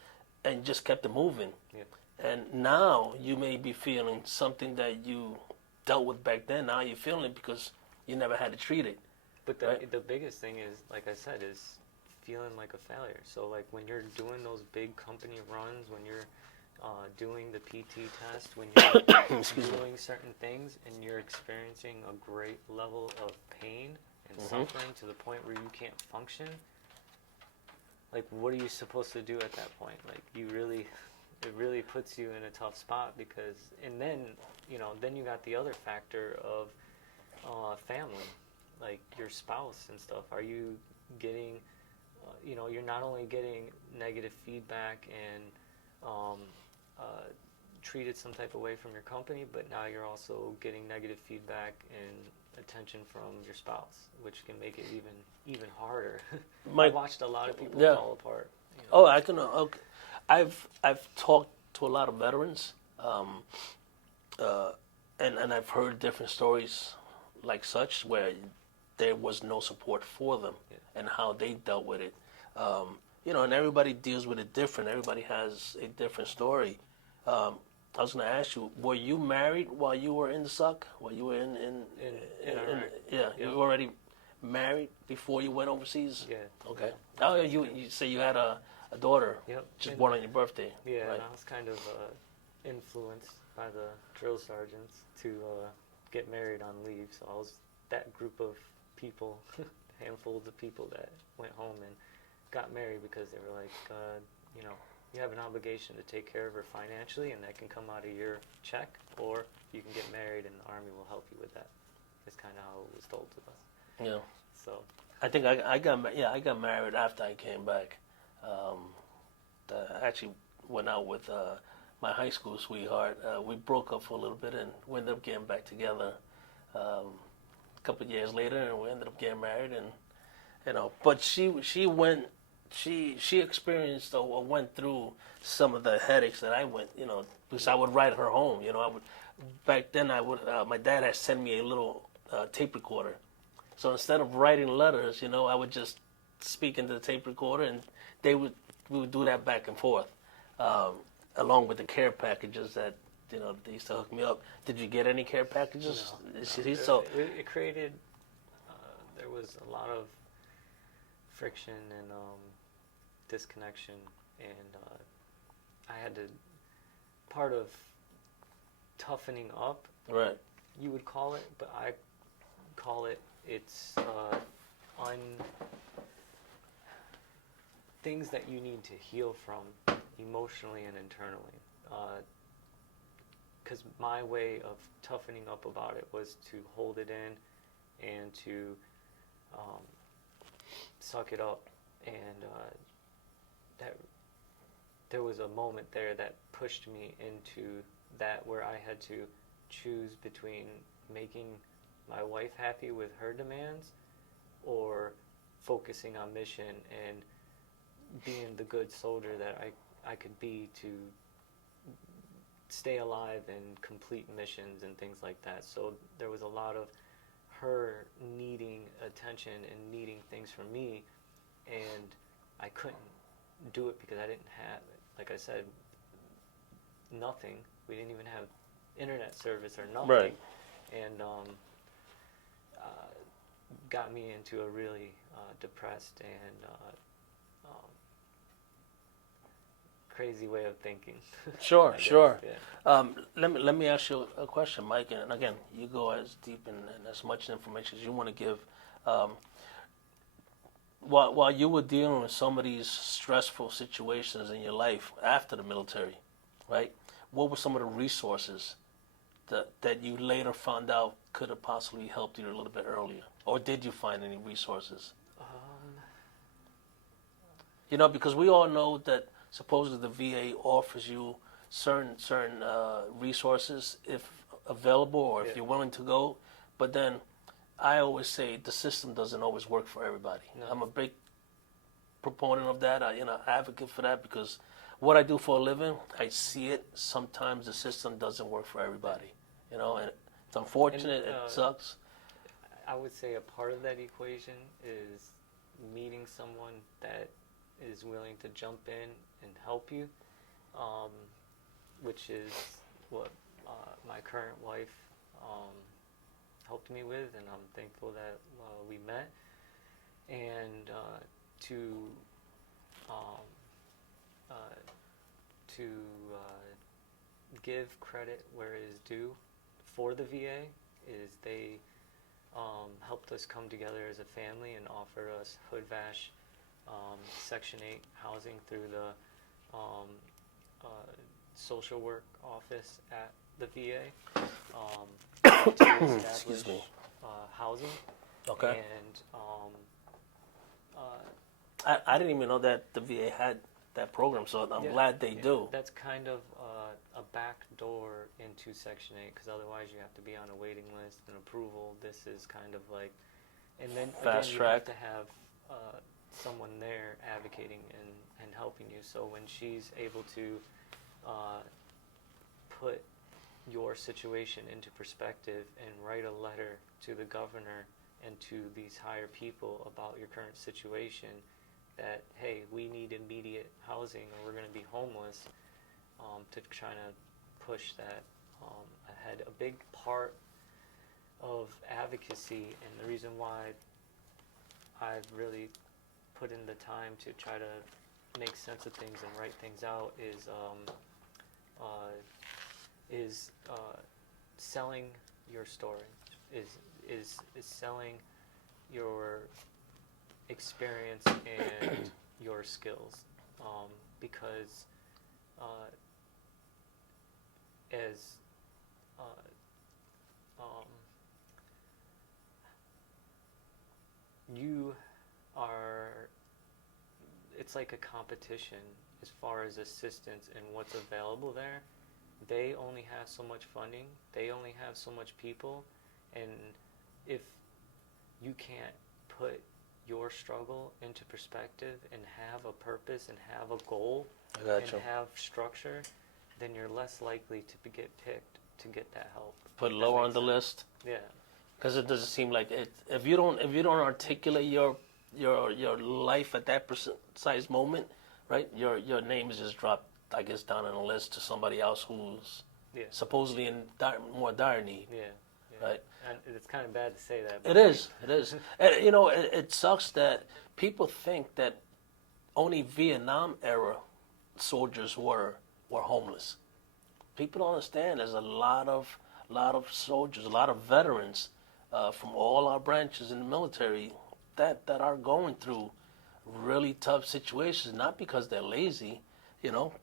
and just kept it moving. Yeah. And now you may be feeling something that you dealt with back then. Now you're feeling it because you never had to treat it. But right? The biggest thing is, like I said, is feeling like a failure. So like when you're doing those big company runs, when you're doing the PT test, when you're doing certain things and you're experiencing a great level of pain and suffering to the point where you can't function, like what are you supposed to do at that point? Like it really puts you in a tough spot, because, and then you got the other factor of family, like your spouse and stuff. Are you getting, you're not only getting negative feedback and treated some type of way from your company, but now you're also getting negative feedback and attention from your spouse, which can make it even harder. I watched a lot of people fall apart. Oh, I can. Okay. I've talked to a lot of veterans, and I've heard different stories like such where there was no support for them and how they dealt with it. And everybody deals with it different. Everybody has a different story. I was going to ask you, were you married while you were in the SUC? While you were in you were already married before you went overseas? Yeah. Okay. Yeah. Oh, you say you had a daughter just born on your birthday. Yeah, right? and I was kind of influenced by the drill sergeants to get married on leave. So I was that group of people, handfuls of people that went home and got married because they were like, you have an obligation to take care of her financially, and that can come out of your check, or you can get married and the Army will help you with that. That's kind of how it was told to us. Yeah. So I think I got married after I came back. I actually went out with my high school sweetheart. We broke up for a little bit and we ended up getting back together a couple of years later, and we ended up getting married. And but she experienced or went through some of the headaches that I went, because I would write her home. Back then my dad had sent me a little tape recorder. So instead of writing letters, I would just speak into the tape recorder, and we would do that back and forth, along with the care packages that they used to hook me up. Did you get any care packages? No. It created. There was a lot of friction and disconnection and I had to, part of toughening up, Right. you would call it, but I call it, it's things that you need to heal from emotionally and internally. Because my way of toughening up about it was to hold it in and to suck it up. And that there was a moment there that pushed me into that, where I had to choose between making my wife happy with her demands or focusing on mission and being the good soldier that I could be to stay alive and complete missions and things like that. So there was a lot of her needing attention and needing things from me, and I couldn't do it because I didn't have, like I said, nothing. We didn't even have internet service or nothing. Right. And got me into a really depressed and crazy way of thinking. Sure, I guess, sure. yeah. Let me ask you a question, Mike. And again, you go as deep and as much information as you want to give. While you were dealing with some of these stressful situations in your life after the military, right? What were some of the resources that you later found out could have possibly helped you a little bit earlier? Or did you find any resources? You know, because we all know that supposedly the VA offers you certain resources if available or if Yeah. you're willing to go. But then I always say the system doesn't always work for everybody. No. I'm a big proponent of that. Advocate for that, because what I do for a living, I see it. Sometimes the system doesn't work for everybody. You know, and it's unfortunate. And, it sucks. I would say a part of that equation is meeting someone that is willing to jump in and help you, which is what my current wife helped me with, and I'm thankful that we met. And to give credit where it is due for the VA is they helped us come together as a family and offer us Hood Vash Section 8 housing through the social work office at the VA to establish housing. Okay. And I didn't even know that the VA had that program, so I'm glad they do. That's kind of a back door into Section 8, because otherwise you have to be on a waiting list and approval. This is kind of like, and then Fast again, track. you have to have someone there advocating and helping you. So when she's able to put your situation into perspective and write a letter to the governor and to these higher people about your current situation, that, hey, we need immediate housing or we're going to be homeless, to try to push that ahead. A big part of advocacy, and the reason why I've really put in the time to try to make sense of things and write things out, is selling your story, is selling your experience and your skills, because as you are, it's like a competition as far as assistance and what's available there. They only have so much funding, they only have so much people, and if you can't put your struggle into perspective and have a purpose and have a goal and have structure, then you're less likely to get picked to get that help. Put it lower on the list. Yeah. Because it doesn't seem like it. If you don't articulate your life at that precise moment, right? Your name is just dropped, I guess, down on the list to somebody else who's supposedly in more dire need. Yeah. Right. And it's kind of bad to say that. It is. And, it sucks that people think that only Vietnam era soldiers were homeless. People don't understand. There's a lot of soldiers, a lot of veterans from all our branches in the military that are going through really tough situations, not because they're lazy,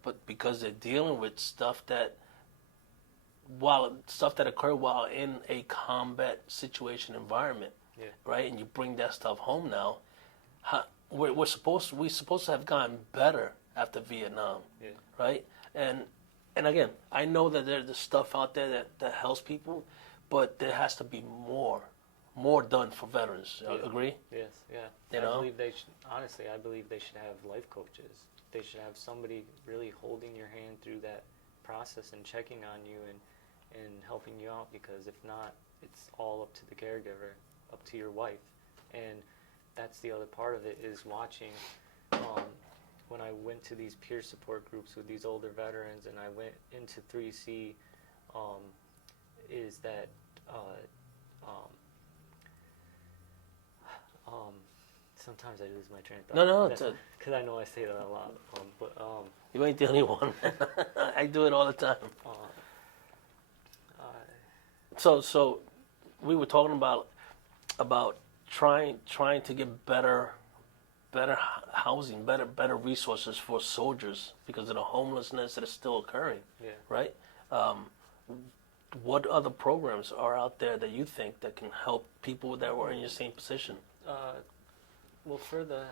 but because they're dealing with stuff that occurred while in a combat situation environment, Yeah. right? And you bring that stuff home now. We're supposed to have gotten better after Vietnam, Yeah. right? And again, I know that there's the stuff out there that helps people, but there has to be more done for veterans. Yeah. Agree? Yes, yeah. I believe they should, honestly, I believe they should have life coaches. They should have somebody really holding your hand through that process and checking on you and helping you out, because if not, it's all up to the caregiver, up to your wife. And that's the other part of it, is watching. When I went to these peer support groups with these older veterans, and I went into 3C, is that sometimes I lose my train of thought. No, because I know I say that a lot. But you ain't the only one. I do it all the time. So we were talking about trying to get better housing, better resources for soldiers because of the homelessness that is still occurring. Yeah. Right. What other programs are out there that you think that can help people that were in your same position? Well, for the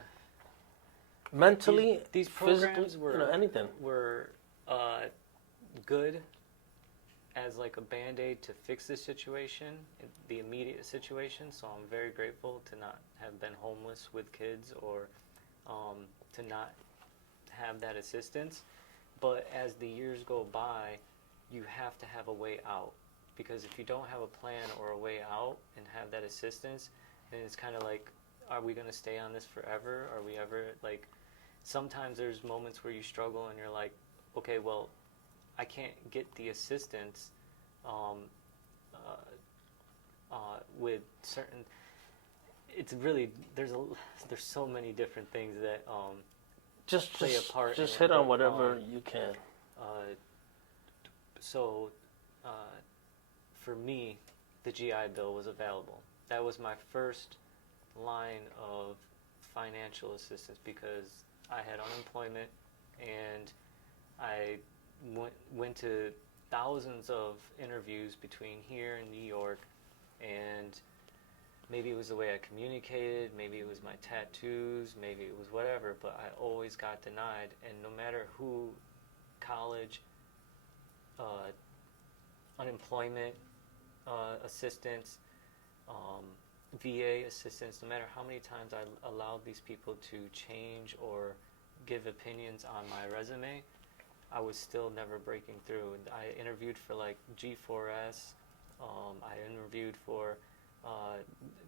Mentally, these physically, programs were anything. were good as like a band-aid to fix the situation, the immediate situation. So I'm very grateful to not have been homeless with kids, or to not have that assistance. But as the years go by, you have to have a way out, because if you don't have a plan or a way out and have that assistance, then it's kind of like, are we going to stay on this forever? Are we ever, like, sometimes there's moments where you struggle and you're like, okay, well, I can't get the assistance with certain, it's really, there's so many different things that play a part. Just hit on whatever you can. So for me, the GI Bill was available. That was my first line of financial assistance, because I had unemployment and I went to thousands of interviews between here and New York, and maybe it was the way I communicated, maybe it was my tattoos, maybe it was whatever, but I always got denied. And no matter who, college, unemployment assistance, VA assistance, no matter how many times I allowed these people to change or give opinions on my resume, I was still never breaking through. And I interviewed for like G4S. I interviewed for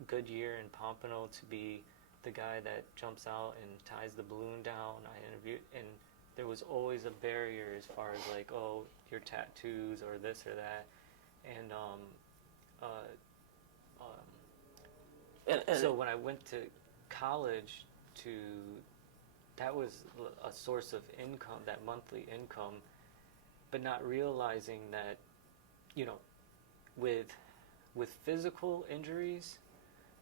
Goodyear in Pompano to be the guy that jumps out and ties the balloon down. I interviewed, and there was always a barrier as far as like, oh, your tattoos or this or that. And so when I went to college, that was a source of income, that monthly income, but not realizing that, with physical injuries,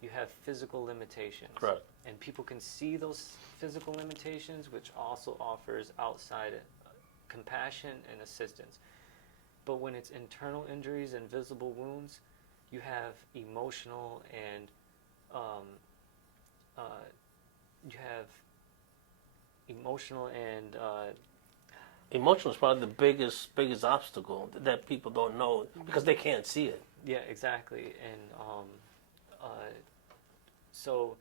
you have physical limitations. Correct. And people can see those physical limitations, which also offers outside compassion and assistance. But when it's internal injuries and visible wounds, you have emotional and Emotional is probably the biggest obstacle that people don't know because they can't see it. Yeah, exactly. And so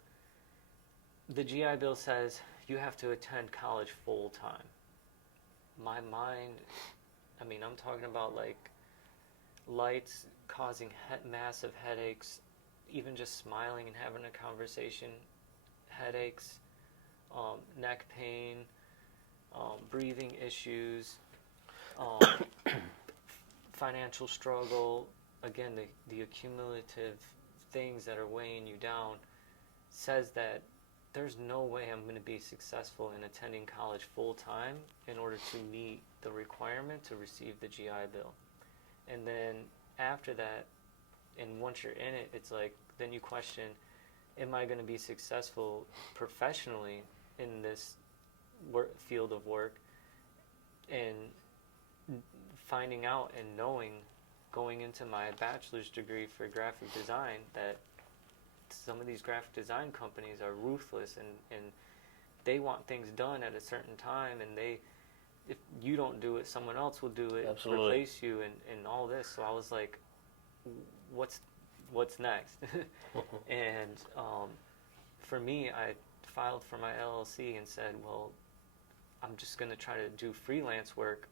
the GI Bill says you have to attend college full time. My mind, I'm talking about like lights causing massive headaches, even just smiling and having a conversation, headaches, neck pain, breathing issues, financial struggle. Again, the accumulative things that are weighing you down says that there's no way I'm going to be successful in attending college full time in order to meet the requirement to receive the GI Bill. And then after that, and once you're in it, it's like, then you question, am I going to be successful professionally in this field of work? And finding out and knowing, going into my bachelor's degree for graphic design, that some of these graphic design companies are ruthless, and they want things done at a certain time, and if you don't do it, someone else will do it, Absolutely. replace you, and all this. So I was like, what's next? And for me, I filed for my LLC and said, well, I'm just going to try to do freelance work,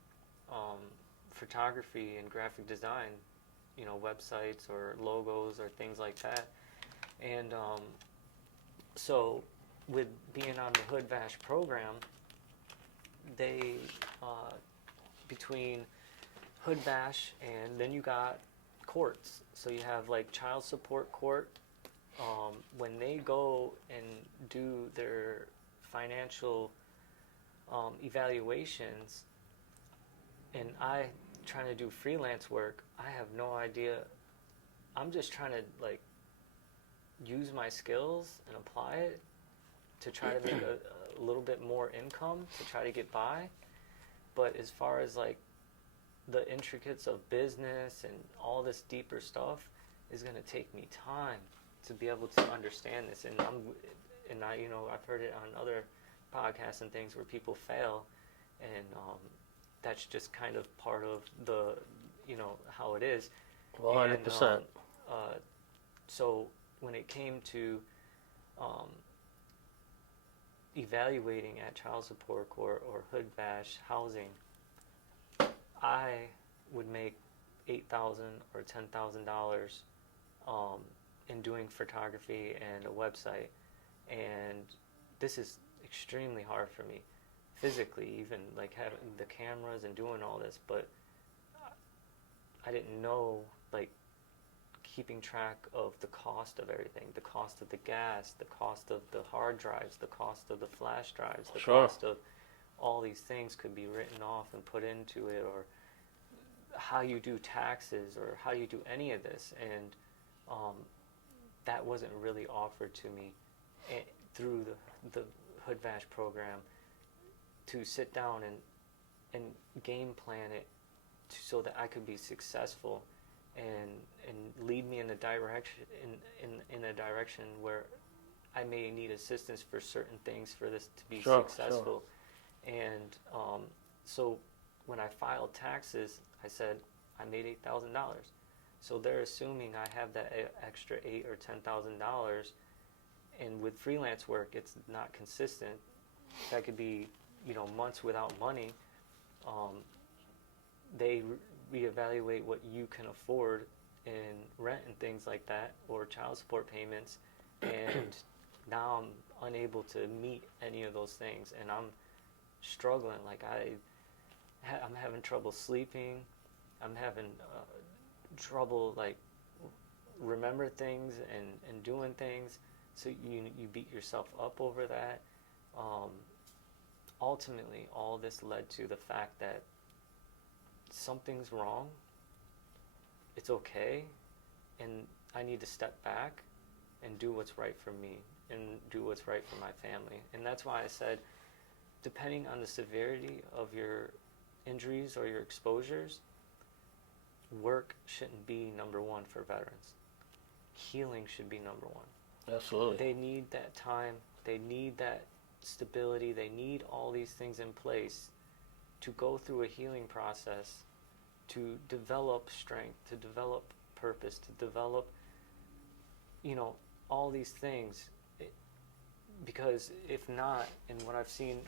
photography and graphic design, websites or logos or things like that. And so with being on the Hood Vash program, they, between Hood Vash and then you got courts. So you have like child support court. When they go and do their financial evaluations, and I trying to do freelance work, I have no idea. I'm just trying to like use my skills and apply it to try to make a little bit more income to try to get by. But as far as like the intricacies of business and all this deeper stuff is going to take me time to be able to understand this. And I I've heard it on other podcasts and things where people fail, and that's just kind of part of the how it is. 100%. So when it came to evaluating at child support court or Hood Vash housing, I would make $8,000 or $10,000 in doing photography and a website, and this is extremely hard for me physically, even like having the cameras and doing all this. But I didn't know, like, keeping track of the cost of everything, the cost of the gas, the cost of the hard drives, the cost of the flash drives, the Sure. cost of all these things could be written off and put into it, or how you do taxes, or how you do any of this. And that wasn't really offered to me through the Hood Vash program, to sit down and game plan it so that I could be successful and lead me in a direction in a direction where I may need assistance for certain things for this to be successful. And so when I filed taxes, I said I made $8,000. So they're assuming I have that extra $8,000 or $10,000. And with freelance work, it's not consistent. That could be, months without money. They reevaluate what you can afford in rent and things like that, or child support payments, and now I'm unable to meet any of those things, and I'm struggling. Like I'm having trouble sleeping. I'm having trouble like remember things and doing things. So you beat yourself up over that. Ultimately, all this led to the fact that something's wrong. It's okay, and I need to step back and do what's right for me and do what's right for my family. And that's why I said, depending on the severity of your injuries or your exposures, work shouldn't be number one for veterans. Healing should be number one. Absolutely. They need that time. They need that stability. They need all these things in place to go through a healing process, to develop strength, to develop purpose, to develop, all these things. Because if not, and what I've seen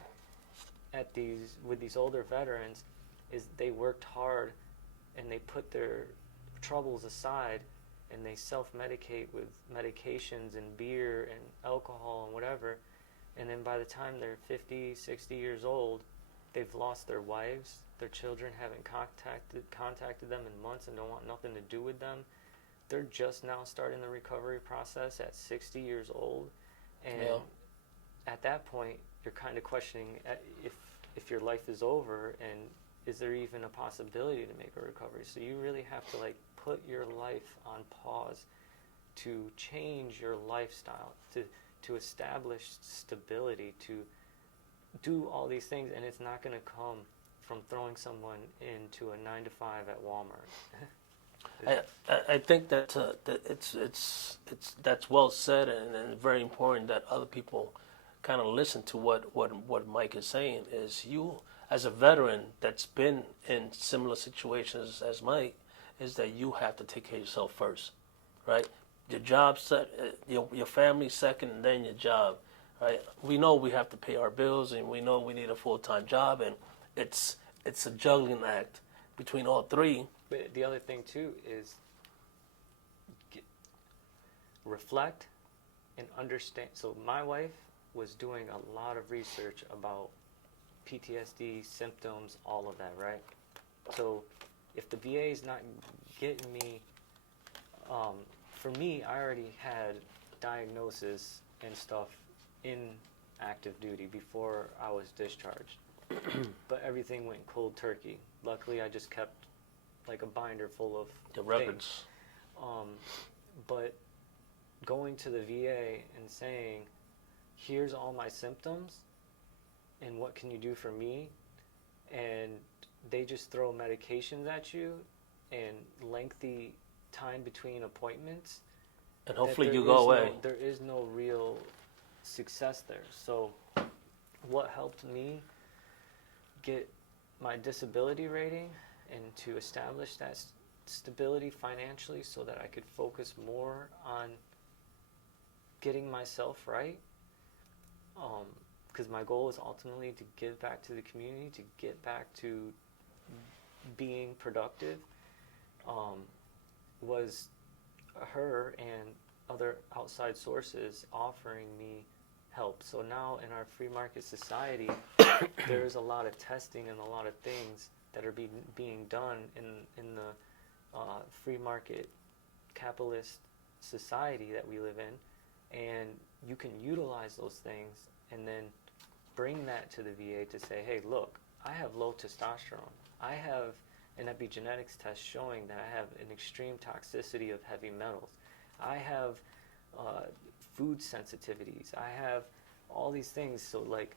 with these older veterans is they worked hard and they put their troubles aside and they self-medicate with medications and beer and alcohol and whatever, and then by the time they're 50, 60 years old, they've lost their wives, their children haven't contacted them in months and don't want nothing to do with them. They're just now starting the recovery process at 60 years old, and at that point, you're kind of questioning if your life is over, and is there even a possibility to make a recovery? So you really have to like put your life on pause to change your lifestyle, to establish stability, to do all these things, and it's not going to come from throwing someone into a 9 to 5 at Walmart. I think that it's that's well said, and very important that other people kind of listen to what Mike is saying. Is you, as a veteran that's been in similar situations as Mike, is that you have to take care of yourself first, right? Your job your family second, and then your job, right? We know we have to pay our bills, and we know we need a full-time job, and it's a juggling act between all three. But the other thing too is reflect and understand. So my wife was doing a lot of research about PTSD symptoms, all of that, right? So if the VA is not getting me, for me, I already had diagnosis and stuff in active duty before I was discharged. But everything went cold turkey. Luckily, I just kept like a binder full of The records. But going to the VA and saying, here's all my symptoms and what can you do for me, and they just throw medications at you and lengthy time between appointments, And hopefully you go away. there is no real success there. So what helped me get my disability rating and to establish that stability financially so that I could focus more on getting myself right, because my goal is ultimately to give back to the community, to get back to being productive, was her and other outside sources offering me help. So now in our free market society, there's a lot of testing and a lot of things that are being done in the free market capitalist society that we live in, and you can utilize those things and then bring that to the VA to say, hey, look, I have low testosterone. I have an epigenetics test showing that I have an extreme toxicity of heavy metals. I have food sensitivities. I have all these things. So like,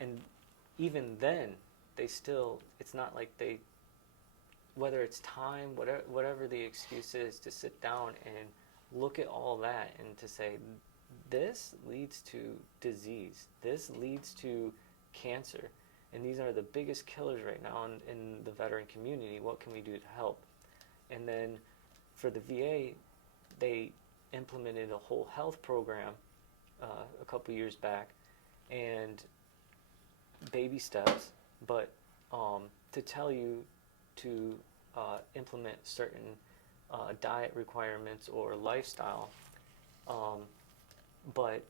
and even then, they still, it's not like they, whether it's time, whatever the excuse is, to sit down and look at all that and to say, this leads to disease. This leads to cancer. And these are the biggest killers right now in the veteran community. What can we do to help? And then for the VA, they implemented a whole health program a couple years back, and baby steps, but to tell you to implement certain diet requirements or lifestyle, but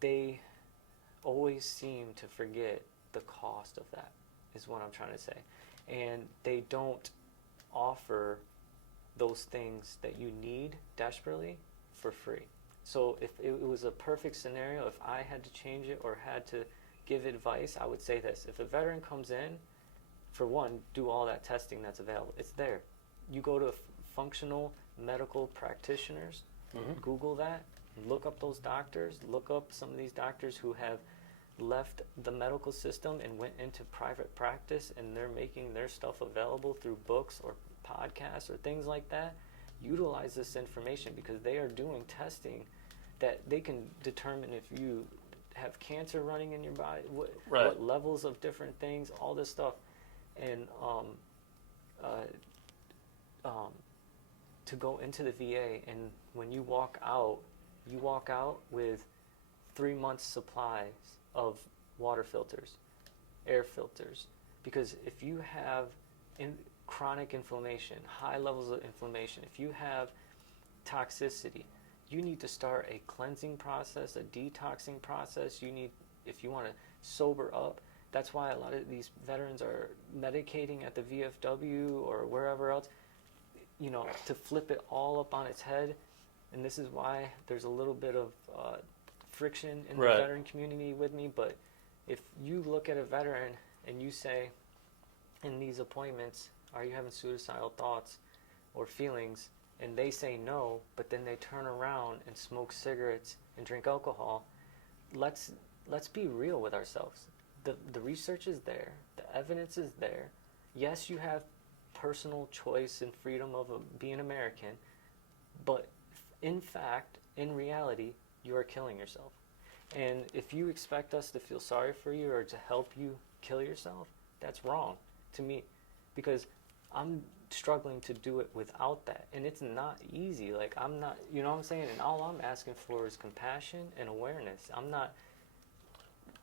they always seem to forget the cost of that, is what I'm trying to say. And they don't offer those things that you need desperately for free. So if it was a perfect scenario, if I had to change it or had to give advice, I would say this. If a veteran comes in, for one, do all that testing that's available. It's there. You go to functional medical practitioners, Google that, look up those doctors, look up some of these doctors who have left the medical system and went into private practice, and they're making their stuff available through books or podcasts or things like that. Utilize this information, because they are doing testing that they can determine if you have cancer running in your body, what levels of different things, all this stuff. And to go into the VA, and when you walk out with 3 months supplies of water filters, air filters, because if you have chronic inflammation, high levels of inflammation, if you have toxicity, you need to start a cleansing process, a detoxing process. You need, if you want to sober up. That's why a lot of these veterans are medicating at the VFW or wherever else, to flip it all up on its head. And this is why there's a little bit of friction in Right. the veteran community with me, but if you look at a veteran and you say in these appointments, are you having suicidal thoughts or feelings, and they say no, but then they turn around and smoke cigarettes and drink alcohol, let's be real with ourselves. The research is there, the evidence is there. Yes, you have personal choice and freedom of being American, but in fact, in reality, you are killing yourself. And if you expect us to feel sorry for you or to help you kill yourself, that's wrong to me, because I'm struggling to do it without that, and it's not easy. Like, I'm not, you know what I'm saying? And all I'm asking for is compassion and awareness. I'm not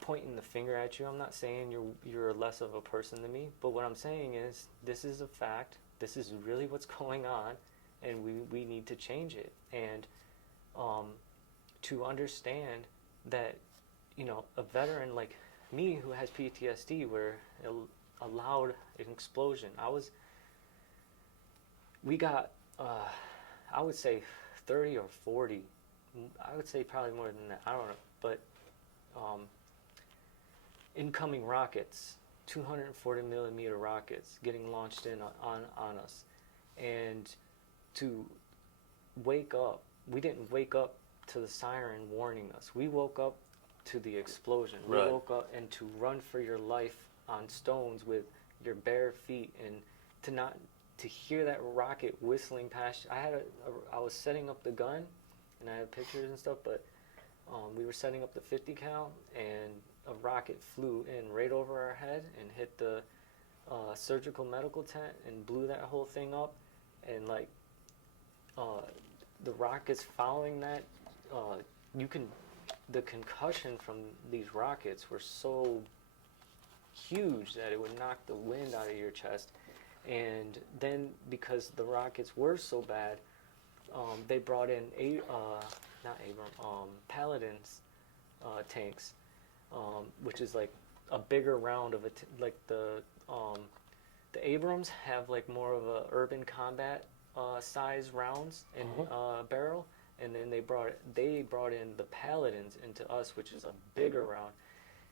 pointing the finger at you. I'm not saying you're less of a person than me, but what I'm saying is this is a fact. This is really what's going on, and we need to change it. And to understand that, you know, a veteran like me who has PTSD, where a loud explosion, we got, I would say 30 or 40, I would say probably more than that, I don't know, but incoming rockets, 240 millimeter rockets getting launched in on us. And to wake up, we didn't wake up to the siren warning us. We woke up to the explosion. Right. We woke up and to run for your life on stones with your bare feet, and to hear that rocket whistling past. I was setting up the gun, and I have pictures and stuff, but we were setting up the 50 cal, and a rocket flew in right over our head and hit the surgical medical tent and blew that whole thing up. And like the rockets following that, the concussion from these rockets were so huge that it would knock the wind out of your chest. And then because the rockets were so bad, they brought in Paladin's tanks, which is like a bigger round of it. Like the Abrams have like more of a urban combat size rounds and barrel, and then they brought in the Paladins into us, which is a bigger round.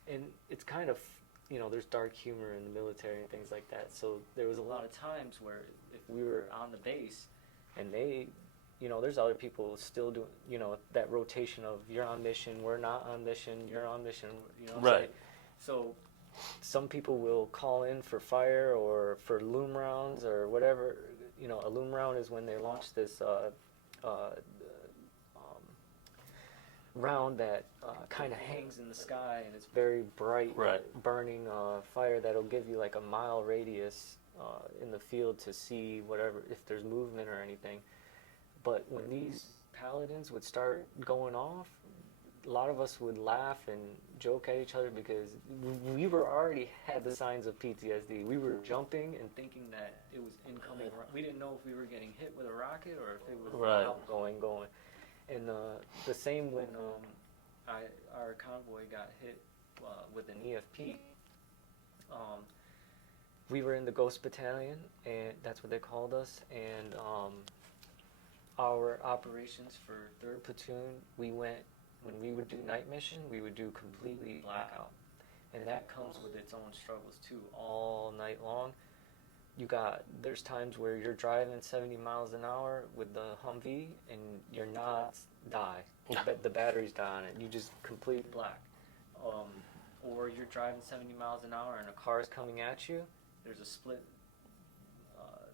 And it's kind of, you know, there's dark humor in the military and things like that. So there was a lot of times where if we were on the base and they, you know, there's other people still doing, you know, that rotation of you're on mission, we're not on mission, you're on mission, you know what I'm saying? So some people will call in for fire or for loom rounds or whatever. You know, a loom round is when they launch this round that kind of hangs in the sky, and it's very bright, burning fire that'll give you like a mile radius in the field to see whatever, if there's movement or anything. But when these Paladins would start going off, a lot of us would laugh and joke at each other because we were already had the signs of PTSD. We were jumping and thinking that it was incoming. We didn't know if we were getting hit with a rocket or if it was outgoing going. And the same when our convoy got hit with an EFP. We were in the Ghost Battalion, and that's what they called us. And our operations for 3rd Platoon, when we would do night mission, we would do completely blackout. And that comes with its own struggles too, all night long. There's times where you're driving 70 miles an hour with the Humvee and you're not but the batteries die on it. You just complete black. Or you're driving 70 miles an hour and a car is coming at you. There's a split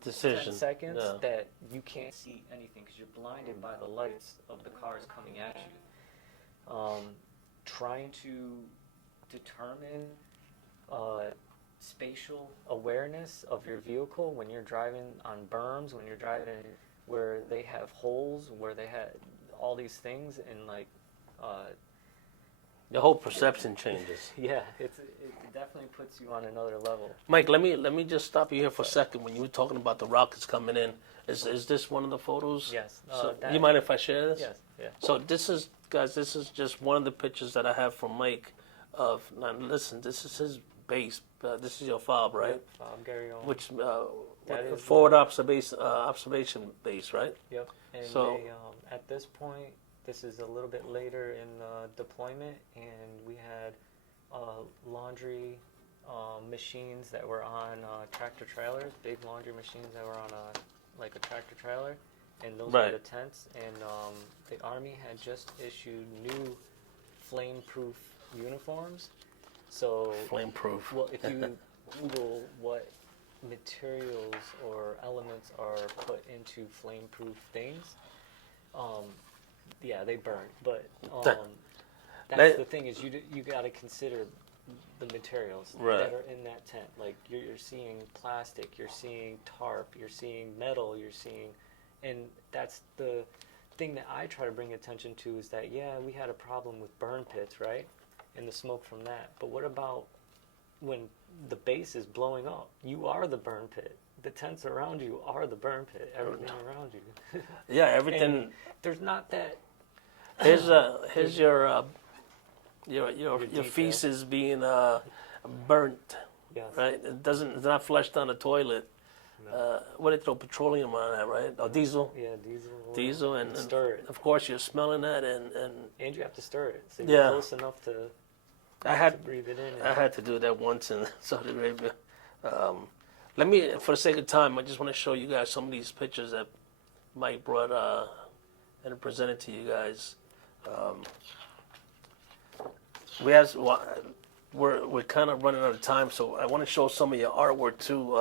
decision 10 seconds that you can't see anything because you're blinded by the lights of the cars coming at you. Trying to determine spatial awareness of your vehicle when you're driving on berms, when you're driving where they have holes, where they had all these things, and like the whole perception changes. Yeah, it definitely puts you on another level. Mike, let me just stop you here for a second. When you were talking about the rockets coming in, is this one of the photos? Yes. So, you mind if I share this? Yes. Yeah. So this is just one of the pictures that I have from Mike. Now listen, this is his base. This is your fob, right? Yep, fob, Gary Owen. Which That is forward observation base, right? Yep. And So they, at this point, this is a little bit later in deployment, and we had laundry machines that were on tractor trailers, big laundry machines that were on like a tractor trailer, and those were the tents. And the Army had just issued new flame-proof uniforms. So flame-proof. well, if you Google what materials or elements are put into flame-proof things, yeah, they burn. But that's the thing is you got to consider the materials that are in that tent. Like you're seeing plastic, you're seeing tarp, you're seeing metal, you're seeing, and that's the thing that I try to bring attention to is that, yeah, we had a problem with burn pits, right? And the smoke from that. But what about when the base is blowing up? You are the burn pit. The tents around you are the burn pit. Everything around you. Yeah, everything. And there's not that. Here's your feces being burnt. Yes. Right? It's not flushed down the toilet. No. What they throw petroleum on that, right? Or diesel. Yeah, diesel. Diesel and stir it. Of course, you're smelling that and you have to stir it. So you're close enough to breathe it in. I had to do that once in Saudi Arabia. Let me, for the sake of time, I just want to show you guys some of these pictures that Mike brought and presented to you guys. We're kind of running out of time, so I want to show some of your artwork too.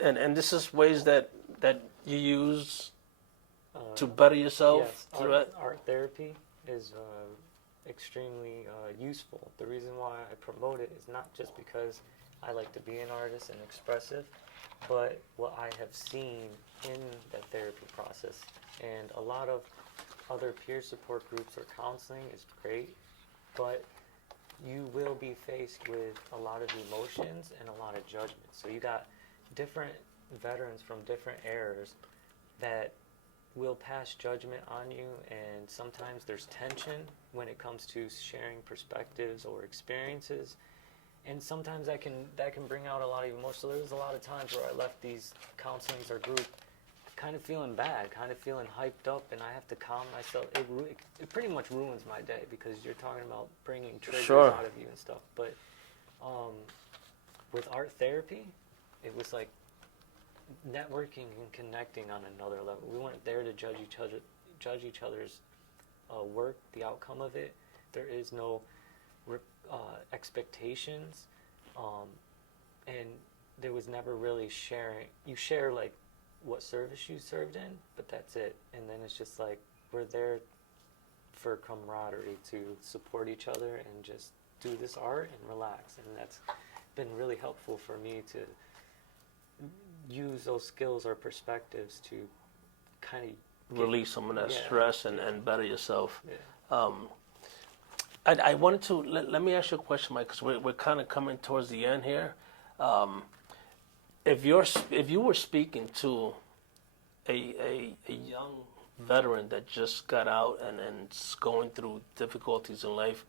And this is ways that you use to better yourself. Yes, art therapy is extremely useful. The reason why I promote it is not just because I like to be an artist and expressive, but what I have seen in that therapy process. And a lot of other peer support groups or counseling is great, but you will be faced with a lot of emotions and a lot of judgment. So you got different veterans from different eras that will pass judgment on you, and sometimes there's tension when it comes to sharing perspectives or experiences, and sometimes that can bring out a lot of emotion. So there's a lot of times where I left these counselings or group kind of feeling bad, kind of feeling hyped up, and I have to calm myself. It pretty much ruins my day because you're talking about bringing triggers out of you and stuff. But with art therapy, it was like networking and connecting on another level. We weren't there to judge each other's work, the outcome of it. There is no expectations, and there was never really sharing. You share like what service you served in, but that's it. And then it's just like we're there for camaraderie, to support each other and just do this art and relax. And that's been really helpful for me to use those skills or perspectives to kind of release some of that stress and better yourself. Yeah. I wanted to let me ask you a question, Mike, because we're kind of coming towards the end here. If you were speaking to a young veteran that just got out and is going through difficulties in life,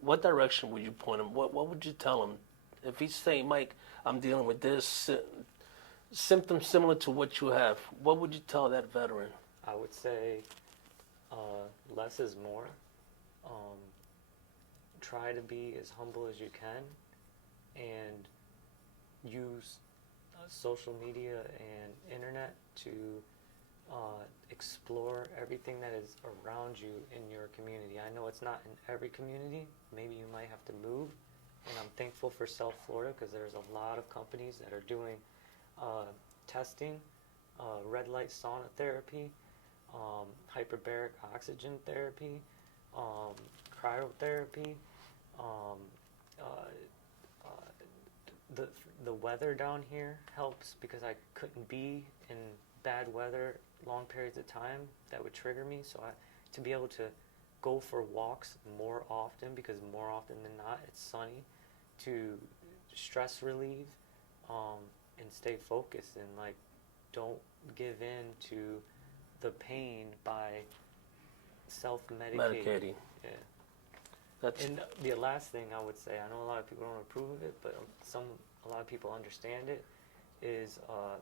what direction would you point him? What would you tell him if he's saying, Mike, I'm dealing with this symptom similar to what you have? What would you tell that veteran? I would say less is more. Try to be as humble as you can, and use social media and internet to explore everything that is around you in your community. I know it's not in every community. Maybe you might have to move, and I'm thankful for South Florida because there's a lot of companies that are doing testing, red light sauna therapy, hyperbaric oxygen therapy, cryotherapy. The weather down here helps because I couldn't be in bad weather long periods of time. That would trigger me. So to be able to go for walks more often, because more often than not it's sunny, to stress relieve, and stay focused, and like don't give in to the pain by self-medicating. Yeah. And the last thing I would say, I know a lot of people don't approve of it, but a lot of people understand it, is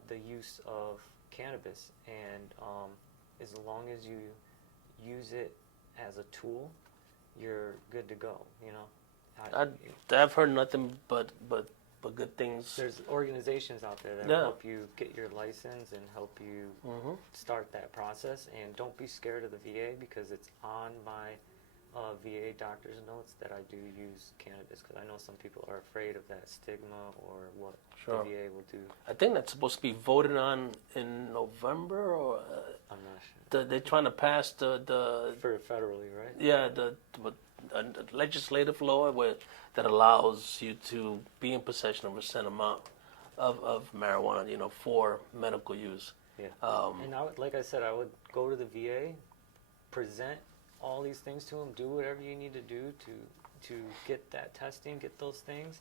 the use of cannabis. And as long as you use it as a tool, you're good to go. You know, I've heard nothing but good things. there's organizations out there that Yeah. help you get your license and help you start that process. And don't be scared of the VA, because it's on my VA doctor's notes that I do use cannabis, because I know some people are afraid of that stigma or what Sure. the VA will do. I think that's supposed to be voted on in November, or I'm not sure. they're trying to pass the For federally, right? yeah a legislative law that allows you to be in possession of a certain amount of marijuana, you know, for medical use. Yeah. And like I said, I would go to the VA, present all these things to them, do whatever you need to do to get that testing, get those things,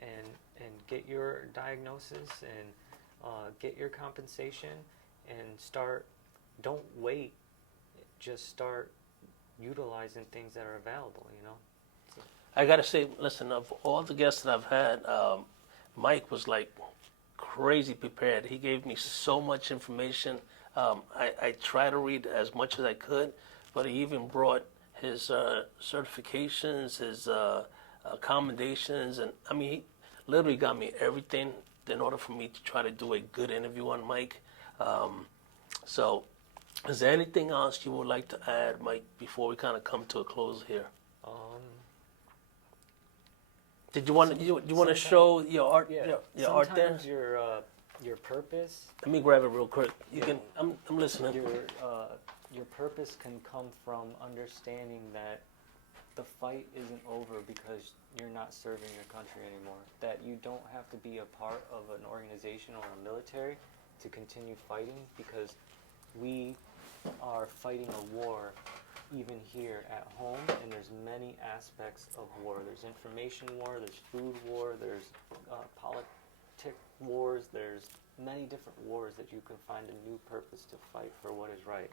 and get your diagnosis, and get your compensation, and start. Don't wait. Just start utilizing things that are available. You know. I gotta say, listen, of all the guests that I've had, Mike was like crazy prepared. He gave me so much information. I try to read as much as I could, but he even brought his certifications, his accommodations, and I mean, he literally got me everything in order for me to try to do a good interview on Mike. So, is there anything else you would like to add, Mike, before we kind of come to a close here? Did you want to show your art? Yeah. Your art there. Sometimes your purpose. Let me grab it real quick. You can. I'm listening. Your purpose can come from understanding that the fight isn't over because you're not serving your country anymore. That you don't have to be a part of an organization or a military to continue fighting, because we are fighting a war even here at home, and there's many aspects of war. There's information war, there's food war, there's politic wars, there's many different wars that you can find a new purpose to fight for what is right.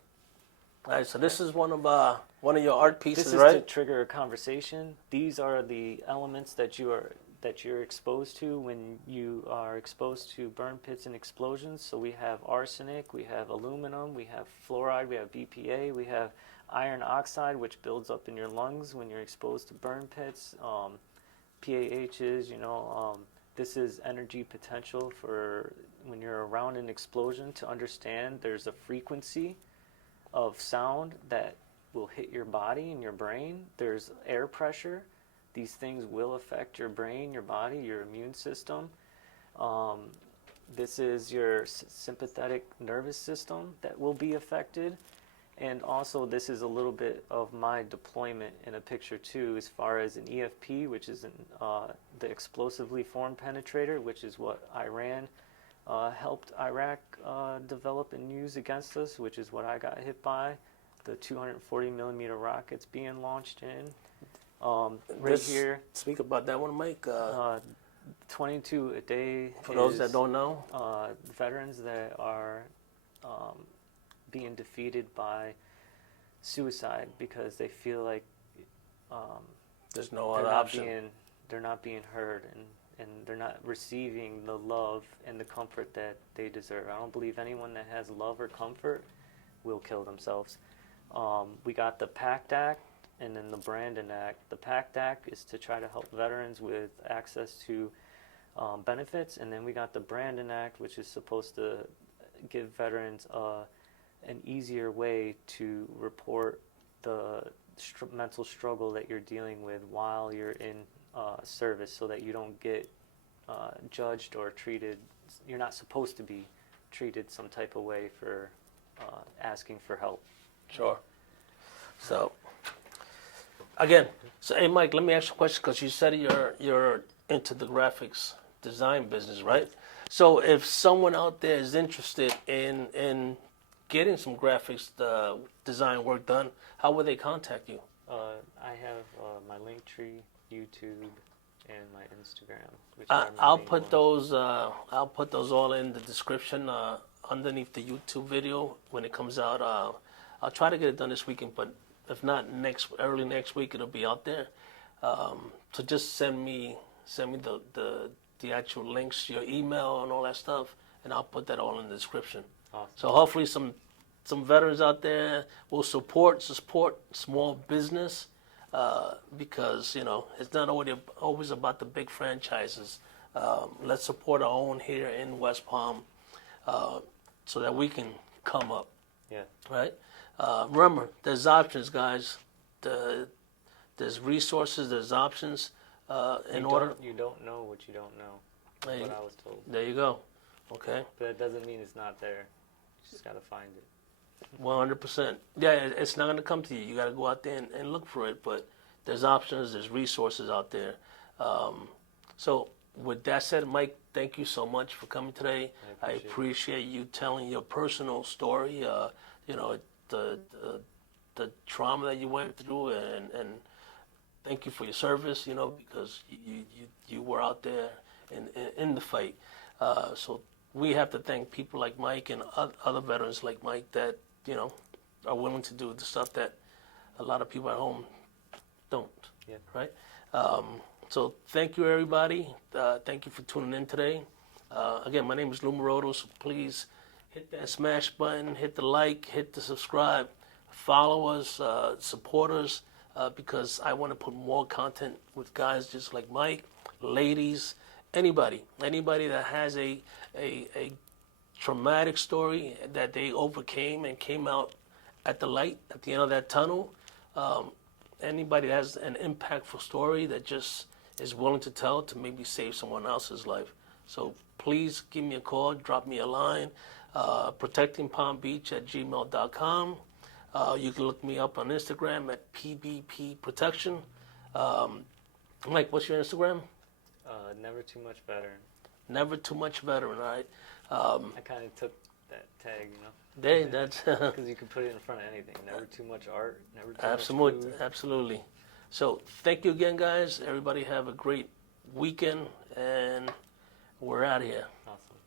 All right, so this is one of your art pieces, This is right? to trigger a conversation. These are the elements that you're exposed to when you are exposed to burn pits and explosions. So we have arsenic, we have aluminum, we have fluoride, we have BPA, we have iron oxide, which builds up in your lungs when you're exposed to burn pits. PAHs, this is energy potential for when you're around an explosion, to understand there's a frequency of sound that will hit your body and your brain. There's air pressure. These things will affect your brain, your body, your immune system. This is your sympathetic nervous system that will be affected. And also, this is a little bit of my deployment in a picture too, as far as an EFP, which is the explosively formed penetrator, which is what Iran helped Iraq develop and use against us, which is what I got hit by, the 240 millimeter rockets being launched in. Right here. Speak about that one, Mike. 22 a day. For those that don't know, veterans that are being defeated by suicide because they feel like there's no other option. They're not being heard, and they're not receiving the love and the comfort that they deserve. I don't believe anyone that has love or comfort will kill themselves. We got the PACT Act and then the Brandon Act. The PACT Act is to try to help veterans with access to benefits, and then we got the Brandon Act, which is supposed to give veterans an easier way to report the mental struggle that you're dealing with while you're in service, so that you don't get judged or treated. You're not supposed to be treated some type of way for asking for help. Sure. So, again, hey Mike, let me ask you a question, because you said you're into the graphics design business, right? So if someone out there is interested in getting some graphics design work done, how would they contact you? I have my Linktree, YouTube, and my Instagram. Which I'll put those all in the description underneath the YouTube video when it comes out. I'll try to get it done this weekend, but if not, early next week it'll be out there. So just send me the actual links, your email, and all that stuff, and I'll put that all in the description. Awesome. So hopefully some some veterans out there will support small business because it's not always about the big franchises. Let's support our own here in West Palm so that we can come up. Yeah. Right. Remember, there's options, guys. There's resources. There's options. You don't know what you don't know. That's what I was told. There you go. Okay. But it doesn't mean it's not there. You just gotta find it. 100%. Yeah, it's not going to come to you. You got to go out there and look for it. But there's options. There's resources out there. So with that said, Mike, thank you so much for coming today. I appreciate you telling your personal story. The trauma that you went through, and thank you for your service. Because you were out there in the fight. So we have to thank people like Mike and other veterans like Mike that are willing to do the stuff that a lot of people at home don't. Yeah. Right. So thank you, everybody. Thank you for tuning in today. Again, my name is Lou Maroto, so please hit that smash button, hit the like, hit the subscribe, follow us, support us, because I want to put more content with guys just like Mike, ladies, anybody that has a traumatic story that they overcame and came out at the light at the end of that tunnel. Anybody that has an impactful story that just is willing to tell to maybe save someone else's life. So please give me a call, drop me a line, protectingpalmbeach@gmail.com. You can look me up on Instagram at PBP Protection. Mike, what's your Instagram? Never Too Much Veteran. Never Too Much Veteran, all right? I kind of took that tag, That's because you can put it in front of anything. Never too much art, never too much food. Absolutely. So thank you again, guys. Everybody have a great weekend, and we're out of here. Awesome.